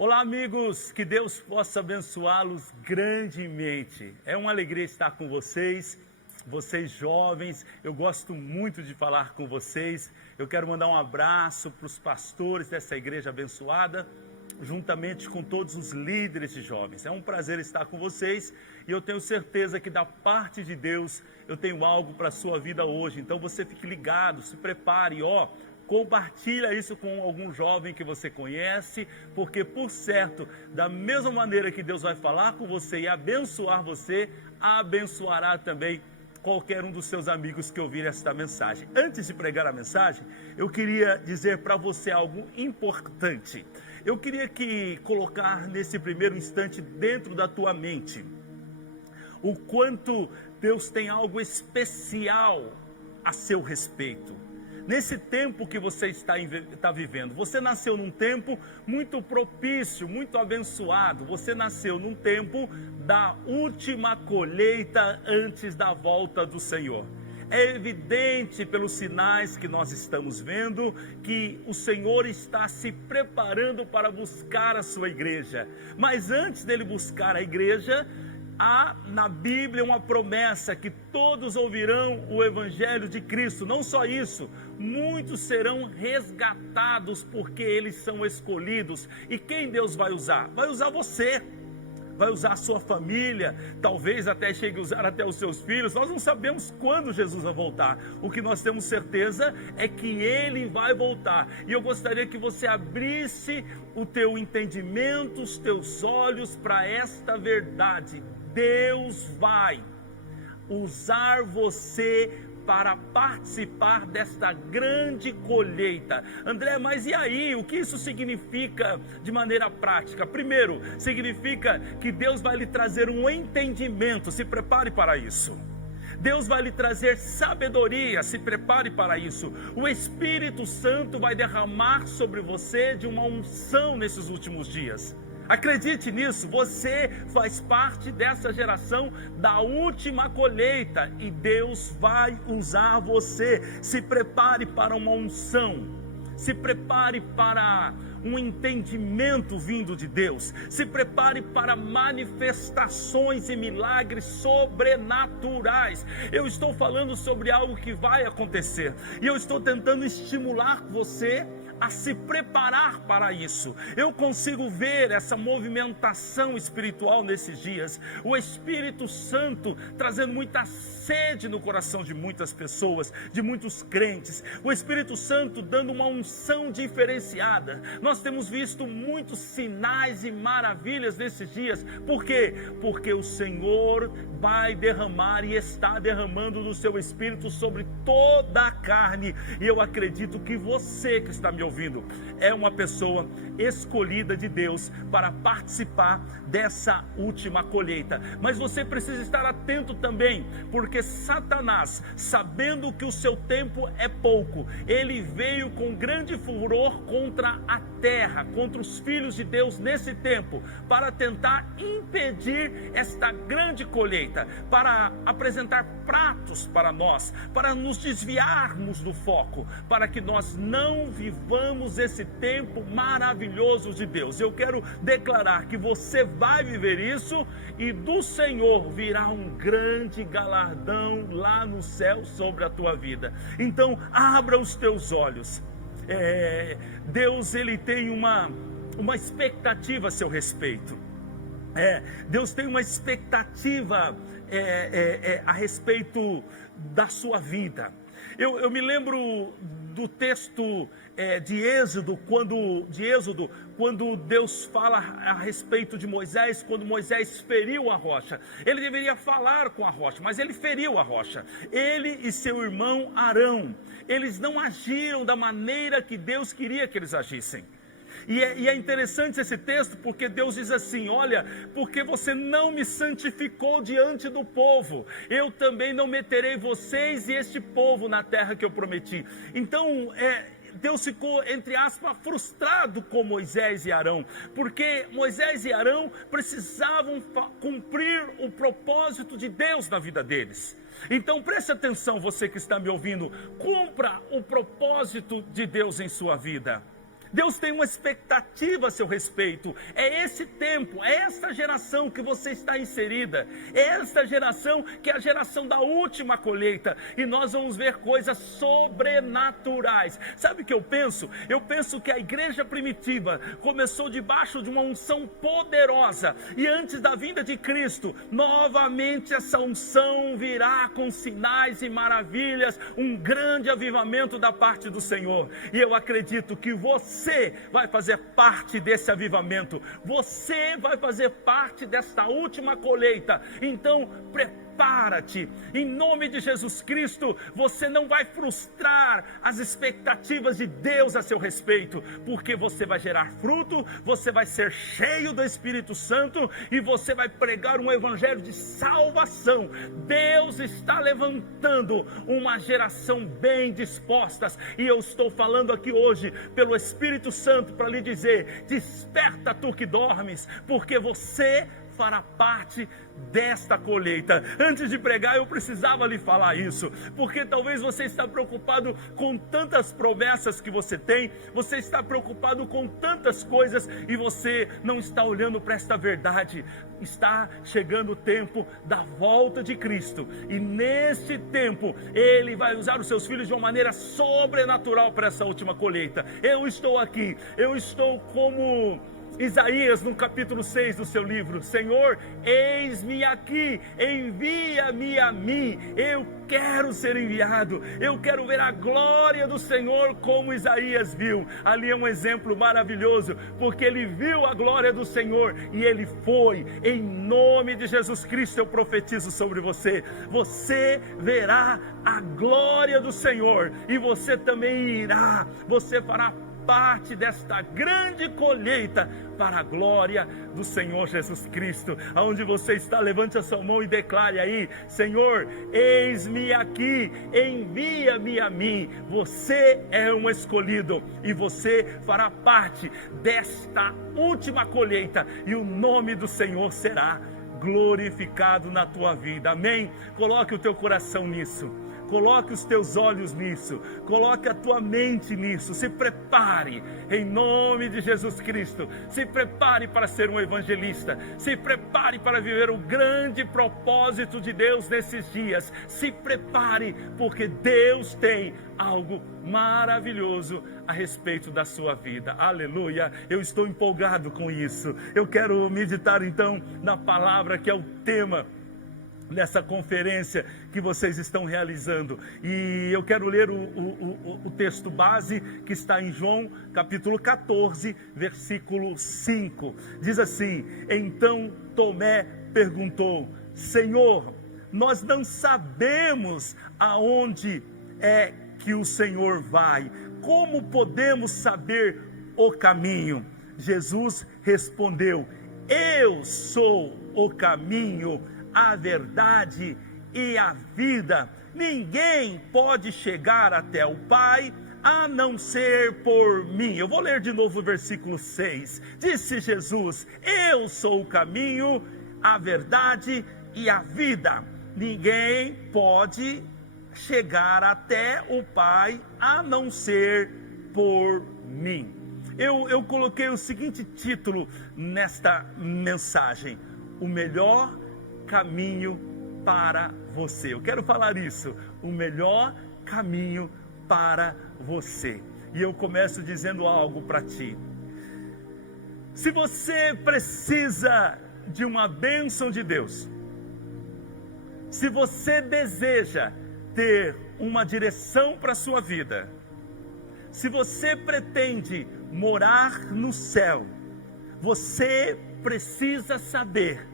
Olá amigos, que Deus possa abençoá-los grandemente. É uma alegria estar com vocês, vocês jovens, eu gosto muito de falar com vocês. Eu quero mandar um abraço para os pastores dessa igreja abençoada, juntamente com todos os líderes de jovens. É um prazer estar com vocês e eu tenho certeza que da parte de Deus eu tenho algo para a sua vida hoje. Então você fique ligado, se prepare, compartilha isso com algum jovem que você conhece, porque por certo, da mesma maneira que Deus vai falar com você e abençoar você, abençoará também qualquer um dos seus amigos que ouvir esta mensagem. Antes de pregar a mensagem, eu queria dizer para você algo importante. Eu queria colocar nesse primeiro instante dentro da tua mente o quanto Deus tem algo especial a seu respeito. Nesse tempo que você está vivendo, você nasceu num tempo muito propício, muito abençoado. Você nasceu num tempo da última colheita antes da volta do Senhor. É evidente pelos sinais que nós estamos vendo que o Senhor está se preparando para buscar a sua igreja. Mas antes dele buscar a igreja, há na Bíblia uma promessa que todos ouvirão o Evangelho de Cristo. Não só isso, muitos serão resgatados porque eles são escolhidos. E quem Deus vai usar? Vai usar você, vai usar a sua família, talvez até chegue a usar até os seus filhos. Nós não sabemos quando Jesus vai voltar. O que nós temos certeza é que Ele vai voltar. E eu gostaria que você abrisse o teu entendimento, os teus olhos para esta verdade. Deus vai usar você para participar desta grande colheita. André, mas e aí? O que isso significa de maneira prática? Primeiro, significa que Deus vai lhe trazer um entendimento. Se prepare para isso. Deus vai lhe trazer sabedoria, se prepare para isso. O Espírito Santo vai derramar sobre você de uma unção nesses últimos dias. Acredite nisso, você faz parte dessa geração da última colheita e Deus vai usar você. Se prepare para uma unção, se prepare para um entendimento vindo de Deus, se prepare para manifestações e milagres sobrenaturais. Eu estou falando sobre algo que vai acontecer e eu estou tentando estimular você a se preparar para isso. Eu consigo ver essa movimentação espiritual nesses dias, o Espírito Santo trazendo muita sede no coração de muitas pessoas, de muitos crentes, o Espírito Santo dando uma unção diferenciada. Nós temos visto muitos sinais e maravilhas nesses dias. Por quê? Porque o Senhor vai derramar e está derramando do seu Espírito sobre toda a carne, e eu acredito que você que está me ouvindo é uma pessoa escolhida de Deus para participar dessa última colheita. Mas você precisa estar atento também, porque Satanás, sabendo que o seu tempo é pouco, ele veio com grande furor contra a terra, contra os filhos de Deus nesse tempo, para tentar impedir esta grande colheita, para apresentar pratos para nós, para nos desviarmos do foco, para que nós não vivamos esse tempo maravilhoso de Deus. Eu quero declarar que você vai viver isso e do Senhor virá um grande galardão lá no céu sobre a tua vida. Então abra os teus olhos. Deus, ele tem uma expectativa a seu respeito. Deus tem uma expectativa a respeito da sua vida. Eu me lembro do texto de Êxodo, quando Deus fala a respeito de Moisés, quando Moisés feriu a rocha. Ele deveria falar com a rocha, mas ele feriu a rocha. Ele e seu irmão Arão, eles não agiram da maneira que Deus queria que eles agissem. E é interessante esse texto, porque Deus diz assim: olha, porque você não me santificou diante do povo, eu também não meterei vocês e este povo na terra que eu prometi. Então, Deus ficou, entre aspas, frustrado com Moisés e Arão, porque Moisés e Arão precisavam cumprir o propósito de Deus na vida deles. Então preste atenção, você que está me ouvindo, cumpra o propósito de Deus em sua vida. Deus tem uma expectativa a seu respeito. É esse tempo, é esta geração que você está inserida, é esta geração que é a geração da última colheita, e nós vamos ver coisas sobrenaturais. Sabe o que eu penso? Eu penso que a igreja primitiva começou debaixo de uma unção poderosa, e antes da vinda de Cristo, novamente essa unção virá com sinais e maravilhas, um grande avivamento da parte do Senhor. E eu acredito que você vai fazer parte desse avivamento, você vai fazer parte desta última colheita. Então prepara-te, em nome de Jesus Cristo. Você não vai frustrar as expectativas de Deus a seu respeito, porque você vai gerar fruto, você vai ser cheio do Espírito Santo, e você vai pregar um evangelho de salvação. Deus está levantando uma geração bem disposta, e eu estou falando aqui hoje pelo Espírito Santo para lhe dizer: desperta tu que dormes, porque você fará parte desta colheita. Antes de pregar, eu precisava lhe falar isso, porque talvez você está preocupado com tantas promessas que você tem, você está preocupado com tantas coisas, e você não está olhando para esta verdade. Está chegando o tempo da volta de Cristo, e nesse tempo Ele vai usar os seus filhos de uma maneira sobrenatural para essa última colheita. Eu estou aqui, eu estou como Isaías no capítulo 6 do seu livro: Senhor, eis-me aqui, envia-me a mim. Eu quero ser enviado, eu quero ver a glória do Senhor, como Isaías viu. Ali é um exemplo maravilhoso, porque ele viu a glória do Senhor e ele foi. Em nome de Jesus Cristo eu profetizo sobre você: você verá a glória do Senhor, e você também irá, você fará parte desta grande colheita para a glória do Senhor Jesus Cristo. Aonde você está, levante a sua mão e declare aí: Senhor, eis-me aqui, envia-me a mim. Você é um escolhido, e você fará parte desta última colheita, e o nome do Senhor será glorificado na tua vida. Amém? Coloque o teu coração nisso, coloque os teus olhos nisso, coloque a tua mente nisso. Se prepare, em nome de Jesus Cristo. Se prepare para ser um evangelista, se prepare para viver o grande propósito de Deus nesses dias. Se prepare, porque Deus tem algo maravilhoso a respeito da sua vida. Aleluia, eu estou empolgado com isso. Eu quero meditar então na palavra, que é o tema nessa conferência que vocês estão realizando, e eu quero ler o texto base, que está em João capítulo 14, versículo 5, diz assim: então Tomé perguntou: Senhor, nós não sabemos aonde é que o Senhor vai, como podemos saber o caminho? Jesus respondeu: eu sou o caminho, a verdade e a vida. Ninguém pode chegar até o Pai a não ser por mim. Eu vou ler de novo o versículo 6. Disse Jesus: eu sou o caminho, a verdade e a vida. Ninguém pode chegar até o Pai a não ser por mim. Eu coloquei o seguinte título nesta mensagem: o melhor caminho para você. Eu quero falar isso: o melhor caminho para você. E eu começo dizendo algo para ti. Se você precisa de uma bênção de Deus, se você deseja ter uma direção para a sua vida, se você pretende morar no céu, você precisa saber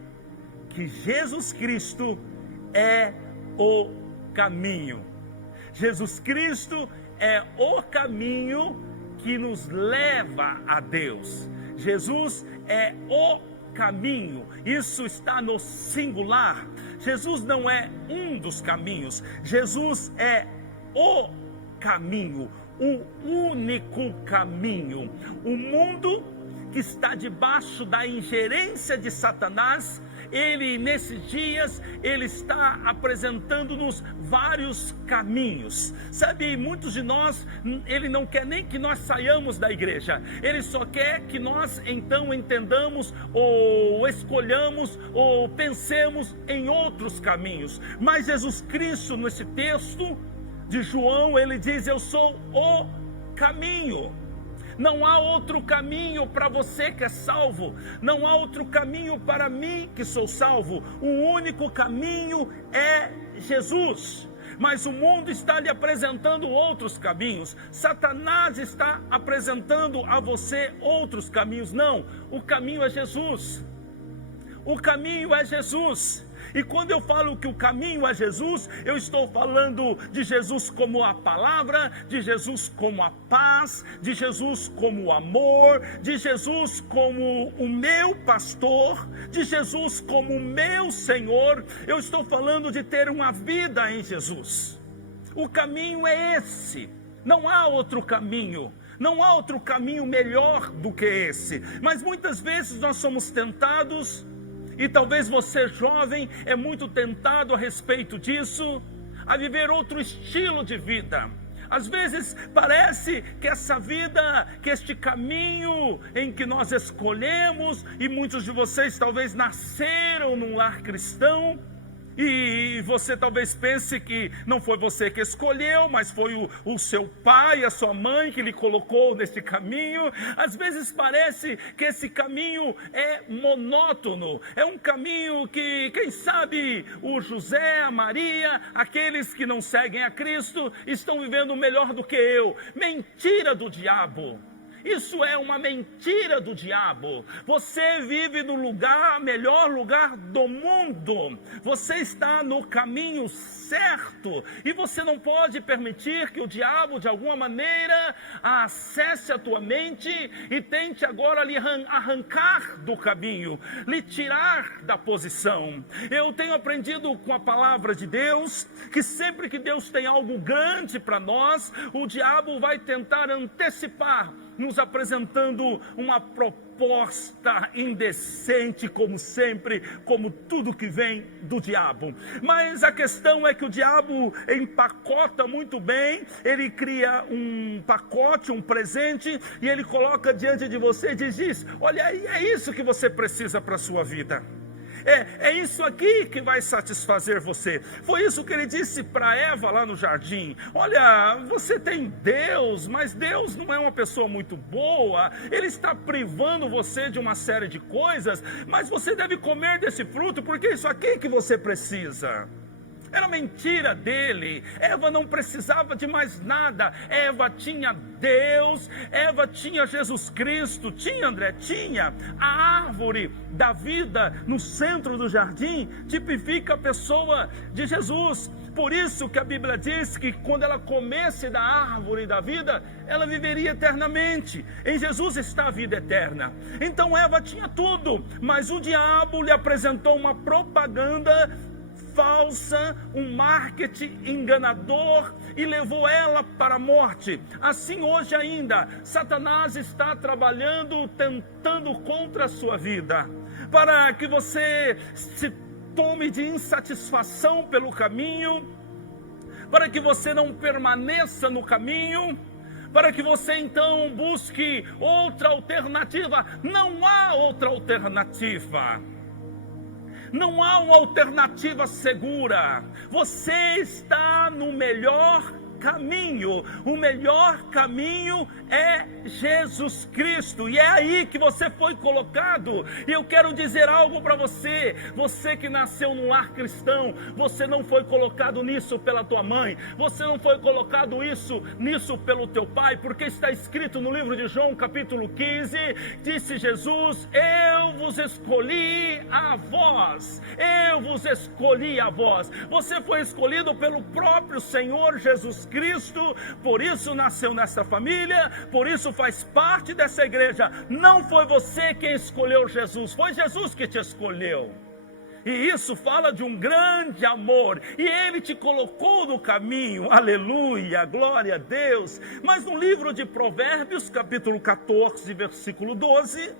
que Jesus Cristo é o caminho. Jesus Cristo é o caminho que nos leva a Deus. Jesus é o caminho, isso está no singular. Jesus não é um dos caminhos, Jesus é o caminho, o único caminho. O mundo que está debaixo da ingerência de Satanás, ele nesses dias, ele está apresentando-nos vários caminhos. Sabe, muitos de nós, ele não quer nem que nós saiamos da igreja, ele só quer que nós então entendamos, ou escolhamos, ou pensemos em outros caminhos. Mas Jesus Cristo, nesse texto de João, ele diz: eu sou o caminho. Não há outro caminho para você que é salvo, não há outro caminho para mim que sou salvo. O único caminho é Jesus. Mas o mundo está lhe apresentando outros caminhos, Satanás está apresentando a você outros caminhos. Não, o caminho é Jesus. O caminho é Jesus. E quando eu falo que o caminho é Jesus, eu estou falando de Jesus como a palavra, de Jesus como a paz, de Jesus como o amor, de Jesus como o meu pastor, de Jesus como o meu Senhor. Eu estou falando de ter uma vida em Jesus. O caminho é esse, não há outro caminho. Não há outro caminho melhor do que esse. Mas muitas vezes nós somos tentados, e talvez você jovem é muito tentado a respeito disso, a viver outro estilo de vida. Às vezes parece que essa vida, que este caminho em que nós escolhemos, e muitos de vocês talvez nasceram num lar cristão, e você talvez pense que não foi você que escolheu, mas foi o seu pai, a sua mãe que lhe colocou nesse caminho. Às vezes parece que esse caminho é monótono, é um caminho que, quem sabe, o José, a Maria, aqueles que não seguem a Cristo, estão vivendo melhor do que eu. Mentira do diabo. Isso é uma mentira do diabo. Você vive no melhor lugar do mundo. Você está no caminho certo. E você não pode permitir que o diabo, de alguma maneira, acesse a tua mente e tente agora lhe arrancar do caminho, lhe tirar da posição. Eu tenho aprendido com a palavra de Deus que sempre que Deus tem algo grande para nós, o diabo vai tentar antecipar, nos apresentando uma proposta indecente, como sempre, como tudo que vem do diabo. Mas a questão é que o diabo empacota muito bem, ele cria um pacote, um presente, e ele coloca diante de você e diz: olha, é isso que você precisa para a sua vida. É isso aqui que vai satisfazer você. Foi isso que ele disse para Eva lá no jardim. Olha, você tem Deus, mas Deus não é uma pessoa muito boa. Ele está privando você de uma série de coisas, mas você deve comer desse fruto, porque é isso aqui que você precisa. Era mentira dele. Eva não precisava de mais nada. Eva tinha Deus, Eva tinha Jesus Cristo, tinha, André, tinha a árvore da vida no centro do jardim, tipifica a pessoa de Jesus. Por isso que a Bíblia diz que quando ela comesse da árvore da vida, ela viveria eternamente. Em Jesus está a vida eterna. Então Eva tinha tudo, mas o diabo lhe apresentou uma propaganda falsa, um marketing enganador, e levou ela para a morte. Assim hoje ainda, Satanás está trabalhando, tentando contra a sua vida, para que você se tome de insatisfação pelo caminho, para que você não permaneça no caminho, para que você então busque outra alternativa. Não há outra alternativa. Não há uma alternativa segura. Você está no melhor caminho. O melhor caminho é Jesus Cristo, e é aí que você foi colocado. E eu quero dizer algo para você. Você que nasceu num lar cristão, você não foi colocado nisso pela tua mãe, você não foi colocado nisso pelo teu pai, porque está escrito no livro de João capítulo 15, disse Jesus: eu vos escolhi a vós, eu vos escolhi a vós. Você foi escolhido pelo próprio Senhor Jesus Cristo, por isso nasceu nessa família, por isso faz parte dessa igreja. Não foi você quem escolheu Jesus, foi Jesus que te escolheu. E isso fala de um grande amor, e Ele te colocou no caminho, aleluia, glória a Deus. Mas no livro de Provérbios, capítulo 14, versículo 12,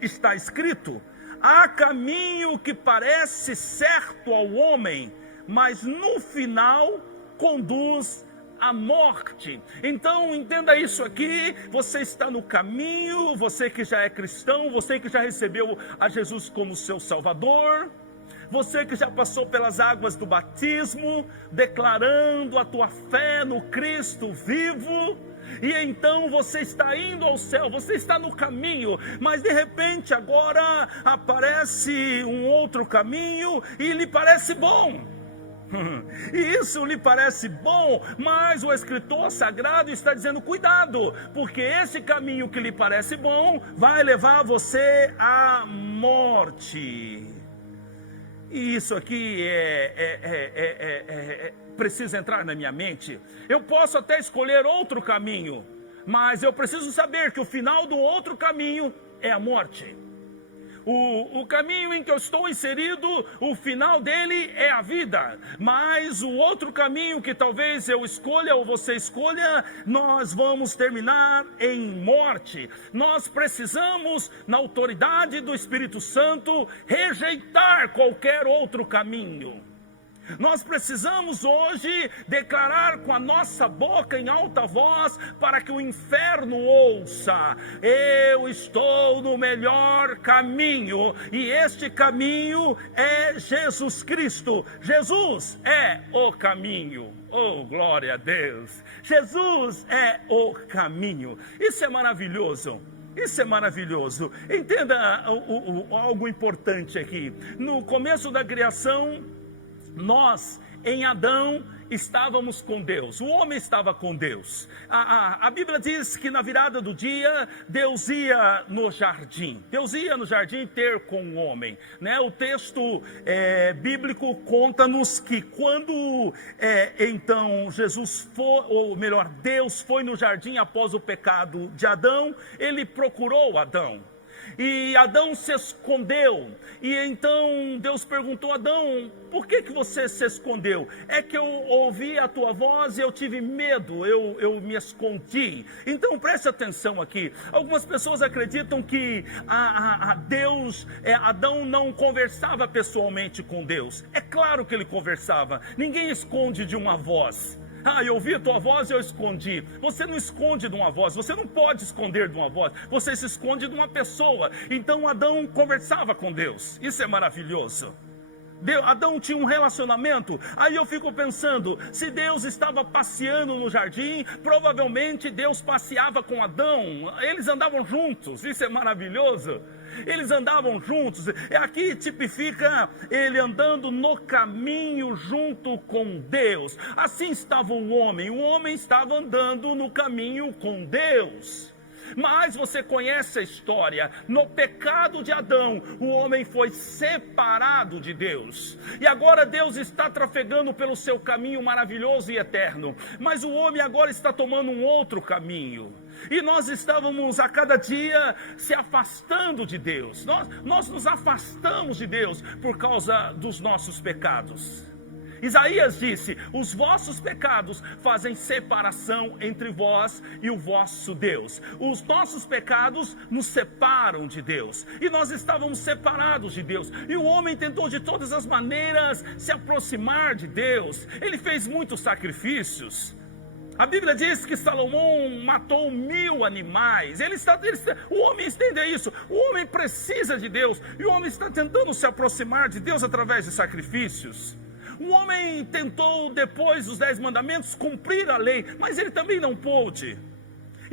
está escrito: há caminho que parece certo ao homem, mas no final conduz à morte. Então entenda isso aqui, você está no caminho, você que já é cristão, você que já recebeu a Jesus como seu Salvador, você que já passou pelas águas do batismo, declarando a tua fé no Cristo vivo, e então você está indo ao céu, você está no caminho, mas de repente agora aparece um outro caminho e lhe parece bom. E isso lhe parece bom, mas o escritor sagrado está dizendo: cuidado, porque esse caminho que lhe parece bom vai levar você à morte. E isso aqui precisa entrar na minha mente. Eu posso até escolher outro caminho, mas eu preciso saber que o final do outro caminho é a morte. O caminho em que eu estou inserido, o final dele é a vida. Mas o outro caminho que talvez eu escolha ou você escolha, nós vamos terminar em morte. Nós precisamos, na autoridade do Espírito Santo, rejeitar qualquer outro caminho. Nós precisamos hoje declarar com a nossa boca em alta voz, para que o inferno ouça: eu estou no melhor caminho, e este caminho é Jesus Cristo. Jesus é o caminho. Oh, glória a Deus! Jesus é o caminho. Isso é maravilhoso. Isso é maravilhoso. Entenda algo importante aqui. No começo da criação, nós, em Adão, estávamos com Deus. O homem estava com Deus. A Bíblia diz que na virada do dia, Deus ia no jardim. Deus ia no jardim ter com o homem, né? O texto bíblico conta-nos que quando então Jesus foi, ou melhor, Deus foi no jardim após o pecado de Adão, Ele procurou Adão. E Adão se escondeu, e então Deus perguntou: Adão, por que você se escondeu? É que eu ouvi a tua voz e eu tive medo, eu me escondi. Então preste atenção aqui. Algumas pessoas acreditam que Adão não conversava pessoalmente com Deus. É claro que ele conversava, ninguém esconde de uma voz. Eu ouvi a tua voz e eu escondi. Você não esconde de uma voz, você não pode esconder de uma voz, você se esconde de uma pessoa. Então Adão conversava com Deus, isso é maravilhoso. Adão tinha um relacionamento. Aí eu fico pensando, se Deus estava passeando no jardim, provavelmente Deus passeava com Adão, eles andavam juntos, isso é maravilhoso. Eles andavam juntos, aqui tipifica ele andando no caminho junto com Deus. Assim estava o homem estava andando no caminho com Deus. Mas você conhece a história. No pecado de Adão, o homem foi separado de Deus, e agora Deus está trafegando pelo seu caminho maravilhoso e eterno, mas o homem agora está tomando um outro caminho, e nós estávamos a cada dia se afastando de Deus. Nós nos afastamos de Deus por causa dos nossos pecados. Isaías disse: os vossos pecados fazem separação entre vós e o vosso Deus. Os nossos pecados nos separam de Deus, e nós estávamos separados de Deus, e o homem tentou de todas as maneiras se aproximar de Deus. Ele fez muitos sacrifícios. A Bíblia diz que Salomão matou 1000 animais. O homem entende isso. O homem precisa de Deus, e o homem está tentando se aproximar de Deus através de sacrifícios. O homem tentou, depois dos 10 mandamentos, cumprir a lei, mas ele também não pôde.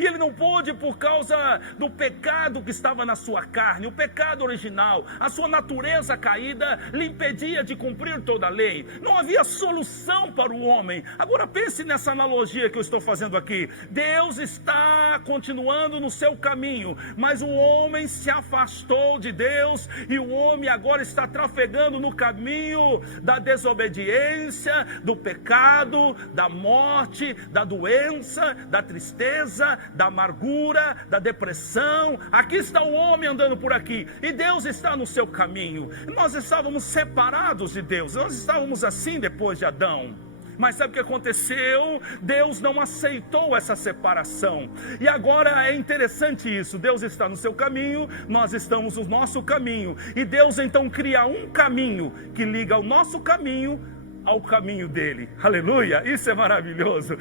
e ele não pôde por causa do pecado que estava na sua carne, o pecado original, a sua natureza caída lhe impedia de cumprir toda a lei. Não havia solução para o homem. Agora pense nessa analogia que eu estou fazendo aqui. Deus está continuando no seu caminho, mas o homem se afastou de Deus, e o homem agora está trafegando no caminho da desobediência, do pecado, da morte, da doença, da tristeza, da amargura, da depressão. Aqui está o homem andando por aqui, e Deus está no seu caminho. Nós estávamos separados de Deus, nós estávamos assim depois de Adão. Mas sabe o que aconteceu? Deus não aceitou essa separação. E agora é interessante isso. Deus está no seu caminho, nós estamos no nosso caminho. E Deus então cria um caminho que liga o nosso caminho ao caminho dele. Aleluia, isso é maravilhoso.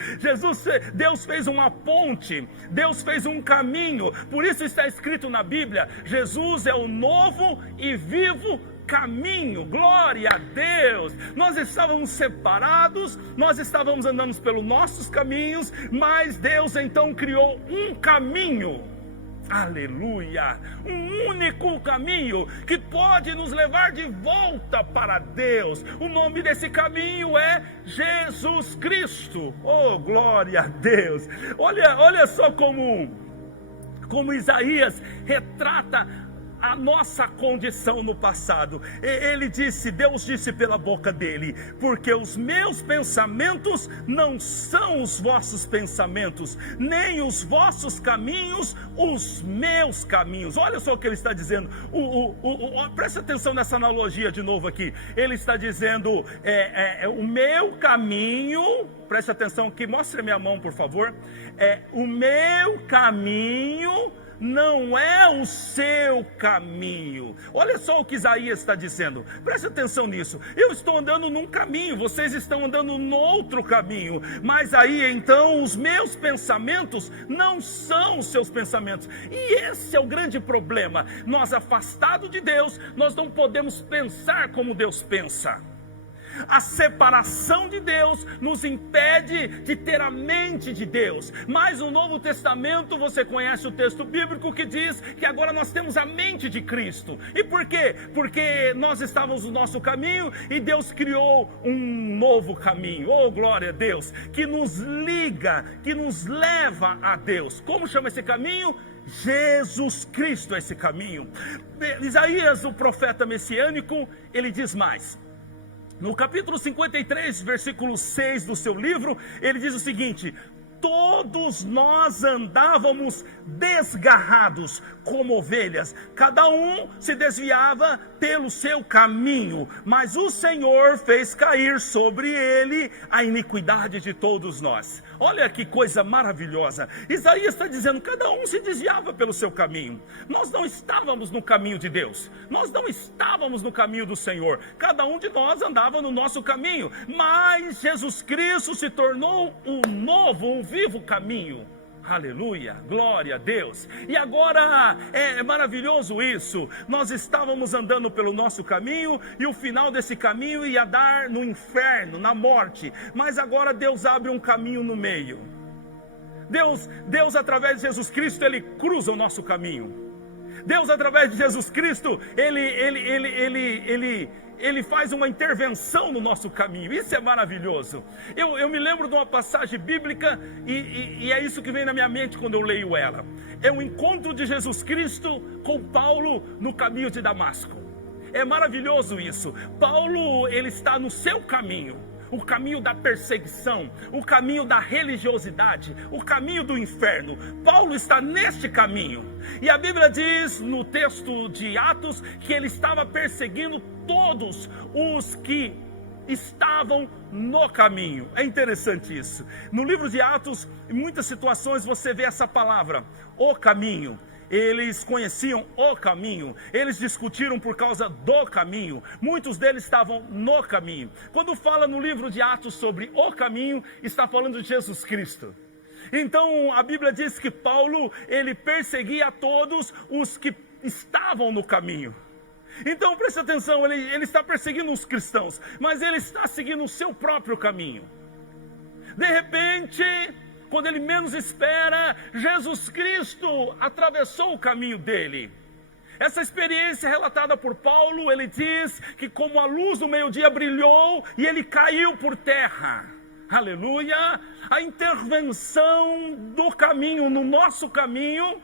Deus fez uma ponte, Deus fez um caminho. Por isso está escrito na Bíblia: Jesus é o novo e vivo caminho. Glória a Deus. Nós estávamos separados, nós estávamos andando pelos nossos caminhos, mas Deus então criou um caminho. Aleluia, um único caminho que pode nos levar de volta para Deus. O nome desse caminho é Jesus Cristo. Oh, glória a Deus. Olha só como Isaías retrata a nossa condição no passado. Deus disse pela boca dele: porque os meus pensamentos não são os vossos pensamentos, nem os vossos caminhos os meus caminhos. Olha só o que ele está dizendo. Preste atenção nessa analogia de novo aqui. Ele está dizendo, o meu caminho, preste atenção aqui, mostre a minha mão por favor. O meu caminho não é o seu caminho. Olha só o que Isaías está dizendo, preste atenção nisso. Eu estou andando num caminho, vocês estão andando no outro caminho, mas aí então os meus pensamentos não são os seus pensamentos. E esse é o grande problema. Nós, afastados de Deus, nós não podemos pensar como Deus pensa. A separação de Deus nos impede de ter a mente de Deus. Mas no Novo Testamento você conhece o texto bíblico que diz que agora nós temos a mente de Cristo. E por quê? Porque nós estávamos no nosso caminho e Deus criou um novo caminho. Oh, glória a Deus, que nos liga, que nos leva a Deus. Como chama esse caminho? Jesus Cristo é esse caminho. Isaías, o profeta messiânico, ele diz mais. No capítulo 53, versículo 6 do seu livro, ele diz o seguinte: todos nós andávamos desgarrados como ovelhas, cada um se desviava pelo seu caminho, mas o Senhor fez cair sobre ele a iniquidade de todos nós. Olha que coisa maravilhosa. Isaías está dizendo, cada um se desviava pelo seu caminho. Nós não estávamos no caminho de Deus, nós não estávamos no caminho do Senhor, cada um de nós andava no nosso caminho, mas Jesus Cristo se tornou o novo, o vivo caminho. Aleluia, glória a Deus. E agora é maravilhoso isso. Nós estávamos andando pelo nosso caminho e o final desse caminho ia dar no inferno, na morte. Mas agora Deus abre um caminho no meio. Deus através de Jesus Cristo, ele cruza o nosso caminho. Deus através de Jesus Cristo, ele faz uma intervenção no nosso caminho. Isso é maravilhoso. Eu me lembro de uma passagem bíblica e é isso que vem na minha mente quando eu leio ela. É o encontro de Jesus Cristo com Paulo no caminho de Damasco. É maravilhoso isso. Paulo, ele está no seu caminho. O caminho da perseguição, o caminho da religiosidade, o caminho do inferno. Paulo está neste caminho. E a Bíblia diz no texto de Atos que ele estava perseguindo todos os que estavam no caminho. É interessante isso. No livro de Atos, em muitas situações você vê essa palavra, o caminho. Eles conheciam o caminho, eles discutiram por causa do caminho, muitos deles estavam no caminho. Quando fala no livro de Atos sobre o caminho, está falando de Jesus Cristo. Então a Bíblia diz que Paulo, ele perseguia todos os que estavam no caminho. Então preste atenção, ele está perseguindo os cristãos, mas ele está seguindo o seu próprio caminho. De repente, quando ele menos espera, Jesus Cristo atravessou o caminho dele. Essa experiência relatada por Paulo, ele diz que como a luz do meio-dia brilhou e ele caiu por terra. Aleluia! A intervenção do caminho no nosso caminho,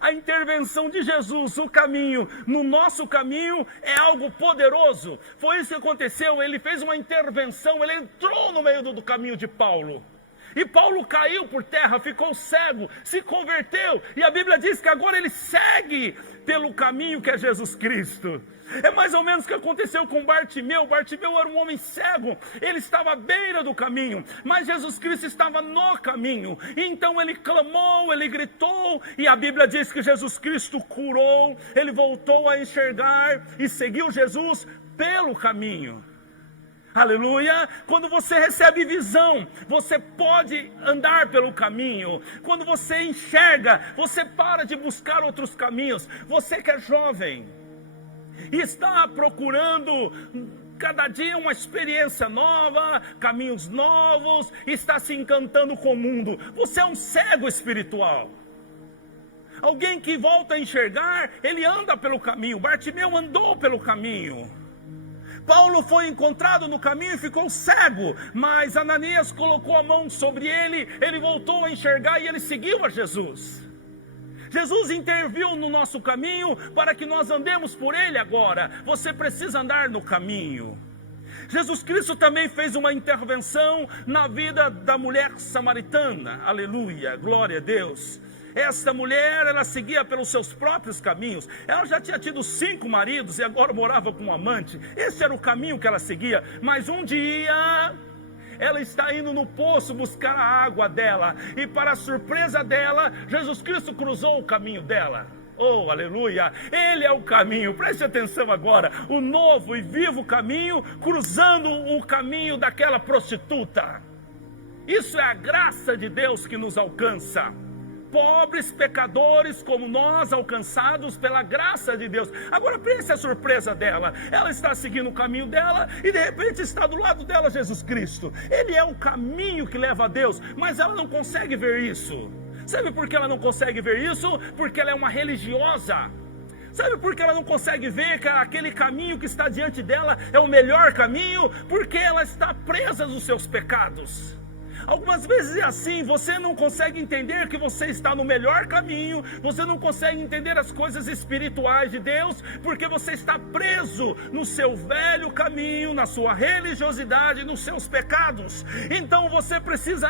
a intervenção de Jesus, o caminho, no nosso caminho, é algo poderoso. Foi isso que aconteceu, ele fez uma intervenção, ele entrou no meio do caminho de Paulo. E Paulo caiu por terra, ficou cego, se converteu. E a Bíblia diz que agora ele segue pelo caminho que é Jesus Cristo. É mais ou menos o que aconteceu com Bartimeu. Bartimeu era um homem cego, ele estava à beira do caminho, mas Jesus Cristo estava no caminho. Então ele clamou, ele gritou, e a Bíblia diz que Jesus Cristo curou, ele voltou a enxergar e seguiu Jesus pelo caminho. Aleluia! Quando você recebe visão, você pode andar pelo caminho. Quando você enxerga, você para de buscar outros caminhos. Você que é jovem e está procurando cada dia uma experiência nova, caminhos novos, está se encantando com o mundo. Você é um cego espiritual. Alguém que volta a enxergar, ele anda pelo caminho. Bartimeu andou pelo caminho. Paulo foi encontrado no caminho e ficou cego, mas Ananias colocou a mão sobre ele, ele voltou a enxergar e ele seguiu a Jesus. Jesus interviu no nosso caminho para que nós andemos por ele agora. Você precisa andar no caminho. Jesus Cristo também fez uma intervenção na vida da mulher samaritana. Aleluia, glória a Deus. Esta mulher, ela seguia pelos seus próprios caminhos. Ela já tinha tido 5 maridos e agora morava com um amante. Esse era o caminho que ela seguia. Mas um dia, ela está indo no poço buscar a água dela. E para a surpresa dela, Jesus Cristo cruzou o caminho dela. Oh, aleluia! Ele é o caminho. Preste atenção agora. O novo e vivo caminho, cruzando o caminho daquela prostituta. Isso é a graça de Deus que nos alcança. Pobres pecadores como nós, alcançados pela graça de Deus. Agora pense a surpresa dela. Ela está seguindo o caminho dela e de repente está do lado dela Jesus Cristo. Ele é o caminho que leva a Deus, mas ela não consegue ver isso. Sabe por que ela não consegue ver isso? Porque ela é uma religiosa. Sabe por que ela não consegue ver que aquele caminho que está diante dela é o melhor caminho? Porque ela está presa nos seus pecados. Algumas vezes é assim, você não consegue entender que você está no melhor caminho, você não consegue entender as coisas espirituais de Deus, porque você está preso no seu velho caminho, na sua religiosidade, nos seus pecados. Então você precisa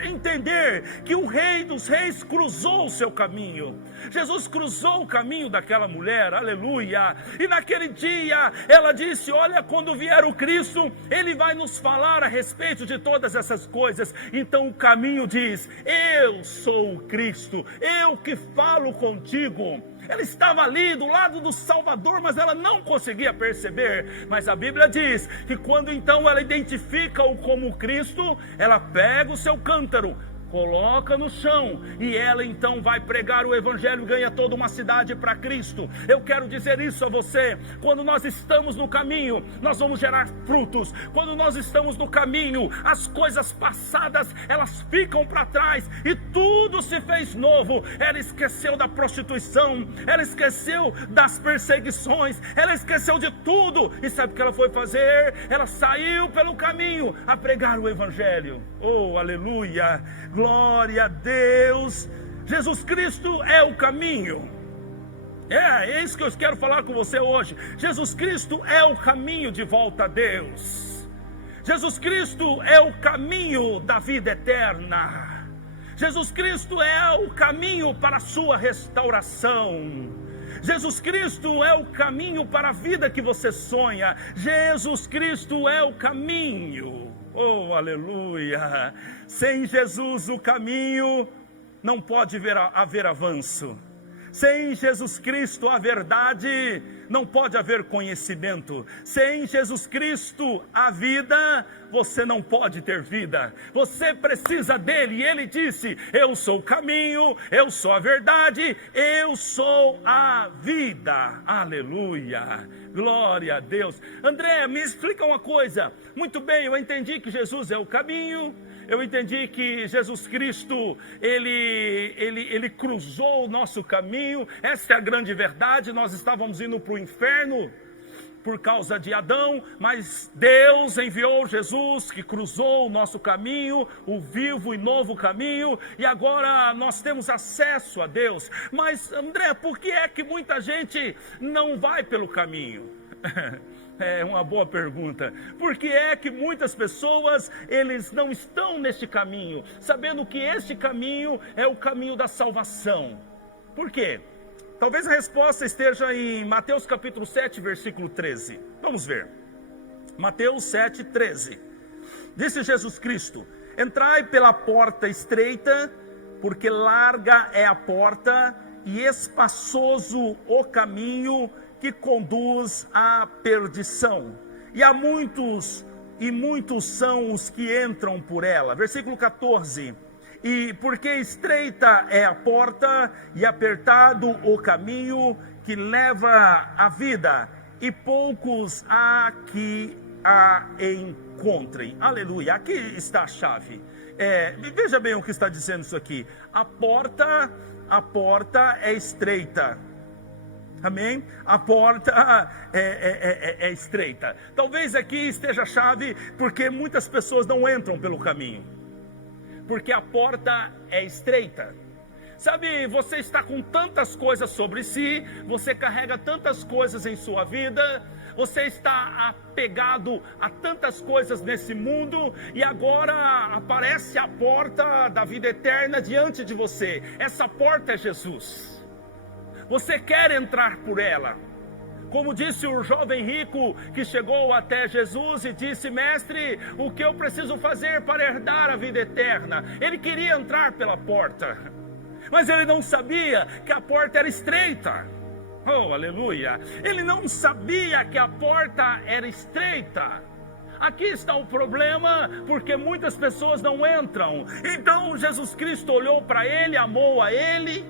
entender que o Rei dos Reis cruzou o seu caminho. Jesus cruzou o caminho daquela mulher, aleluia. E naquele dia ela disse: olha, quando vier o Cristo, Ele vai nos falar a respeito de todas essas coisas. Então o caminho diz: eu sou o Cristo, eu que falo contigo. Ela estava ali do lado do Salvador, mas ela não conseguia perceber. Mas a Bíblia diz que quando então ela identifica-o como Cristo, ela pega o seu cântaro, coloca no chão e ela então vai pregar o evangelho e ganha toda uma cidade para Cristo. Eu quero dizer isso a você: quando nós estamos no caminho, nós vamos gerar frutos. Quando nós estamos no caminho, as coisas passadas, elas ficam para trás e tudo se fez novo. Ela esqueceu da prostituição, ela esqueceu das perseguições, ela esqueceu de tudo. E sabe o que ela foi fazer? Ela saiu pelo caminho a pregar o evangelho. Oh, aleluia! Glória a Deus. Jesus Cristo é o caminho. É isso que eu quero falar com você hoje. Jesus Cristo é o caminho de volta a Deus. Jesus Cristo é o caminho da vida eterna. Jesus Cristo é o caminho para a sua restauração. Jesus Cristo é o caminho para a vida que você sonha. Jesus Cristo é o caminho. Oh, aleluia! Sem Jesus o caminho não pode haver avanço. Sem Jesus Cristo a verdade não pode haver conhecimento. Sem Jesus Cristo a vida, você não pode ter vida. Você precisa dele. E ele disse: eu sou o caminho, eu sou a verdade, eu sou a vida. Aleluia, glória a Deus. André, me explica uma coisa. Muito bem, eu entendi que Jesus é o caminho, Eu entendi que Jesus Cristo, Ele cruzou o nosso caminho. Essa é a grande verdade. Nós estávamos indo para o inferno por causa de Adão, mas Deus enviou Jesus, que cruzou o nosso caminho, o vivo e novo caminho, e agora nós temos acesso a Deus. Mas André, por que é que muita gente não vai pelo caminho? É uma boa pergunta. Por que é que muitas pessoas, eles não estão neste caminho, sabendo que este caminho é o caminho da salvação? Por quê? Talvez a resposta esteja em Mateus capítulo 7, versículo 13. Vamos ver. Mateus 7, 13. Disse Jesus Cristo: entrai pela porta estreita, porque larga é a porta e espaçoso o caminho que conduz à perdição. E há muitos são os que entram por ela. Versículo 14. E porque estreita é a porta e apertado o caminho que leva à vida, e poucos há que a encontrem. Aleluia, aqui está a chave. Veja bem o que está dizendo isso aqui. A porta é estreita. Amém? A porta é estreita. Talvez aqui esteja a chave, porque muitas pessoas não entram pelo caminho, porque a porta é estreita. Sabe, você está com tantas coisas sobre si, você carrega tantas coisas em sua vida, você está apegado a tantas coisas nesse mundo, e agora aparece a porta da vida eterna diante de você. Essa porta é Jesus. Você quer entrar por ela. Como disse o jovem rico que chegou até Jesus e disse: mestre, o que eu preciso fazer para herdar a vida eterna? Ele queria entrar pela porta, mas ele não sabia que a porta era estreita. Oh, aleluia! Ele não sabia que a porta era estreita. Aqui está o problema, porque muitas pessoas não entram. Então Jesus Cristo olhou para ele, amou a ele.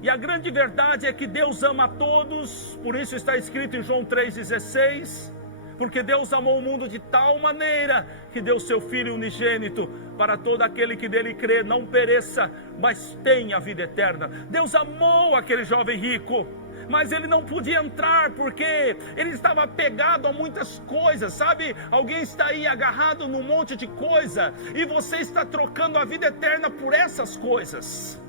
E a grande verdade é que Deus ama a todos, por isso está escrito em João 3,16, porque Deus amou o mundo de tal maneira que deu seu Filho unigênito, para todo aquele que dele crê não pereça, mas tenha a vida eterna. Deus amou aquele jovem rico, mas ele não podia entrar, porque ele estava apegado a muitas coisas, sabe? Alguém está aí agarrado num monte de coisa, e você está trocando a vida eterna por essas coisas.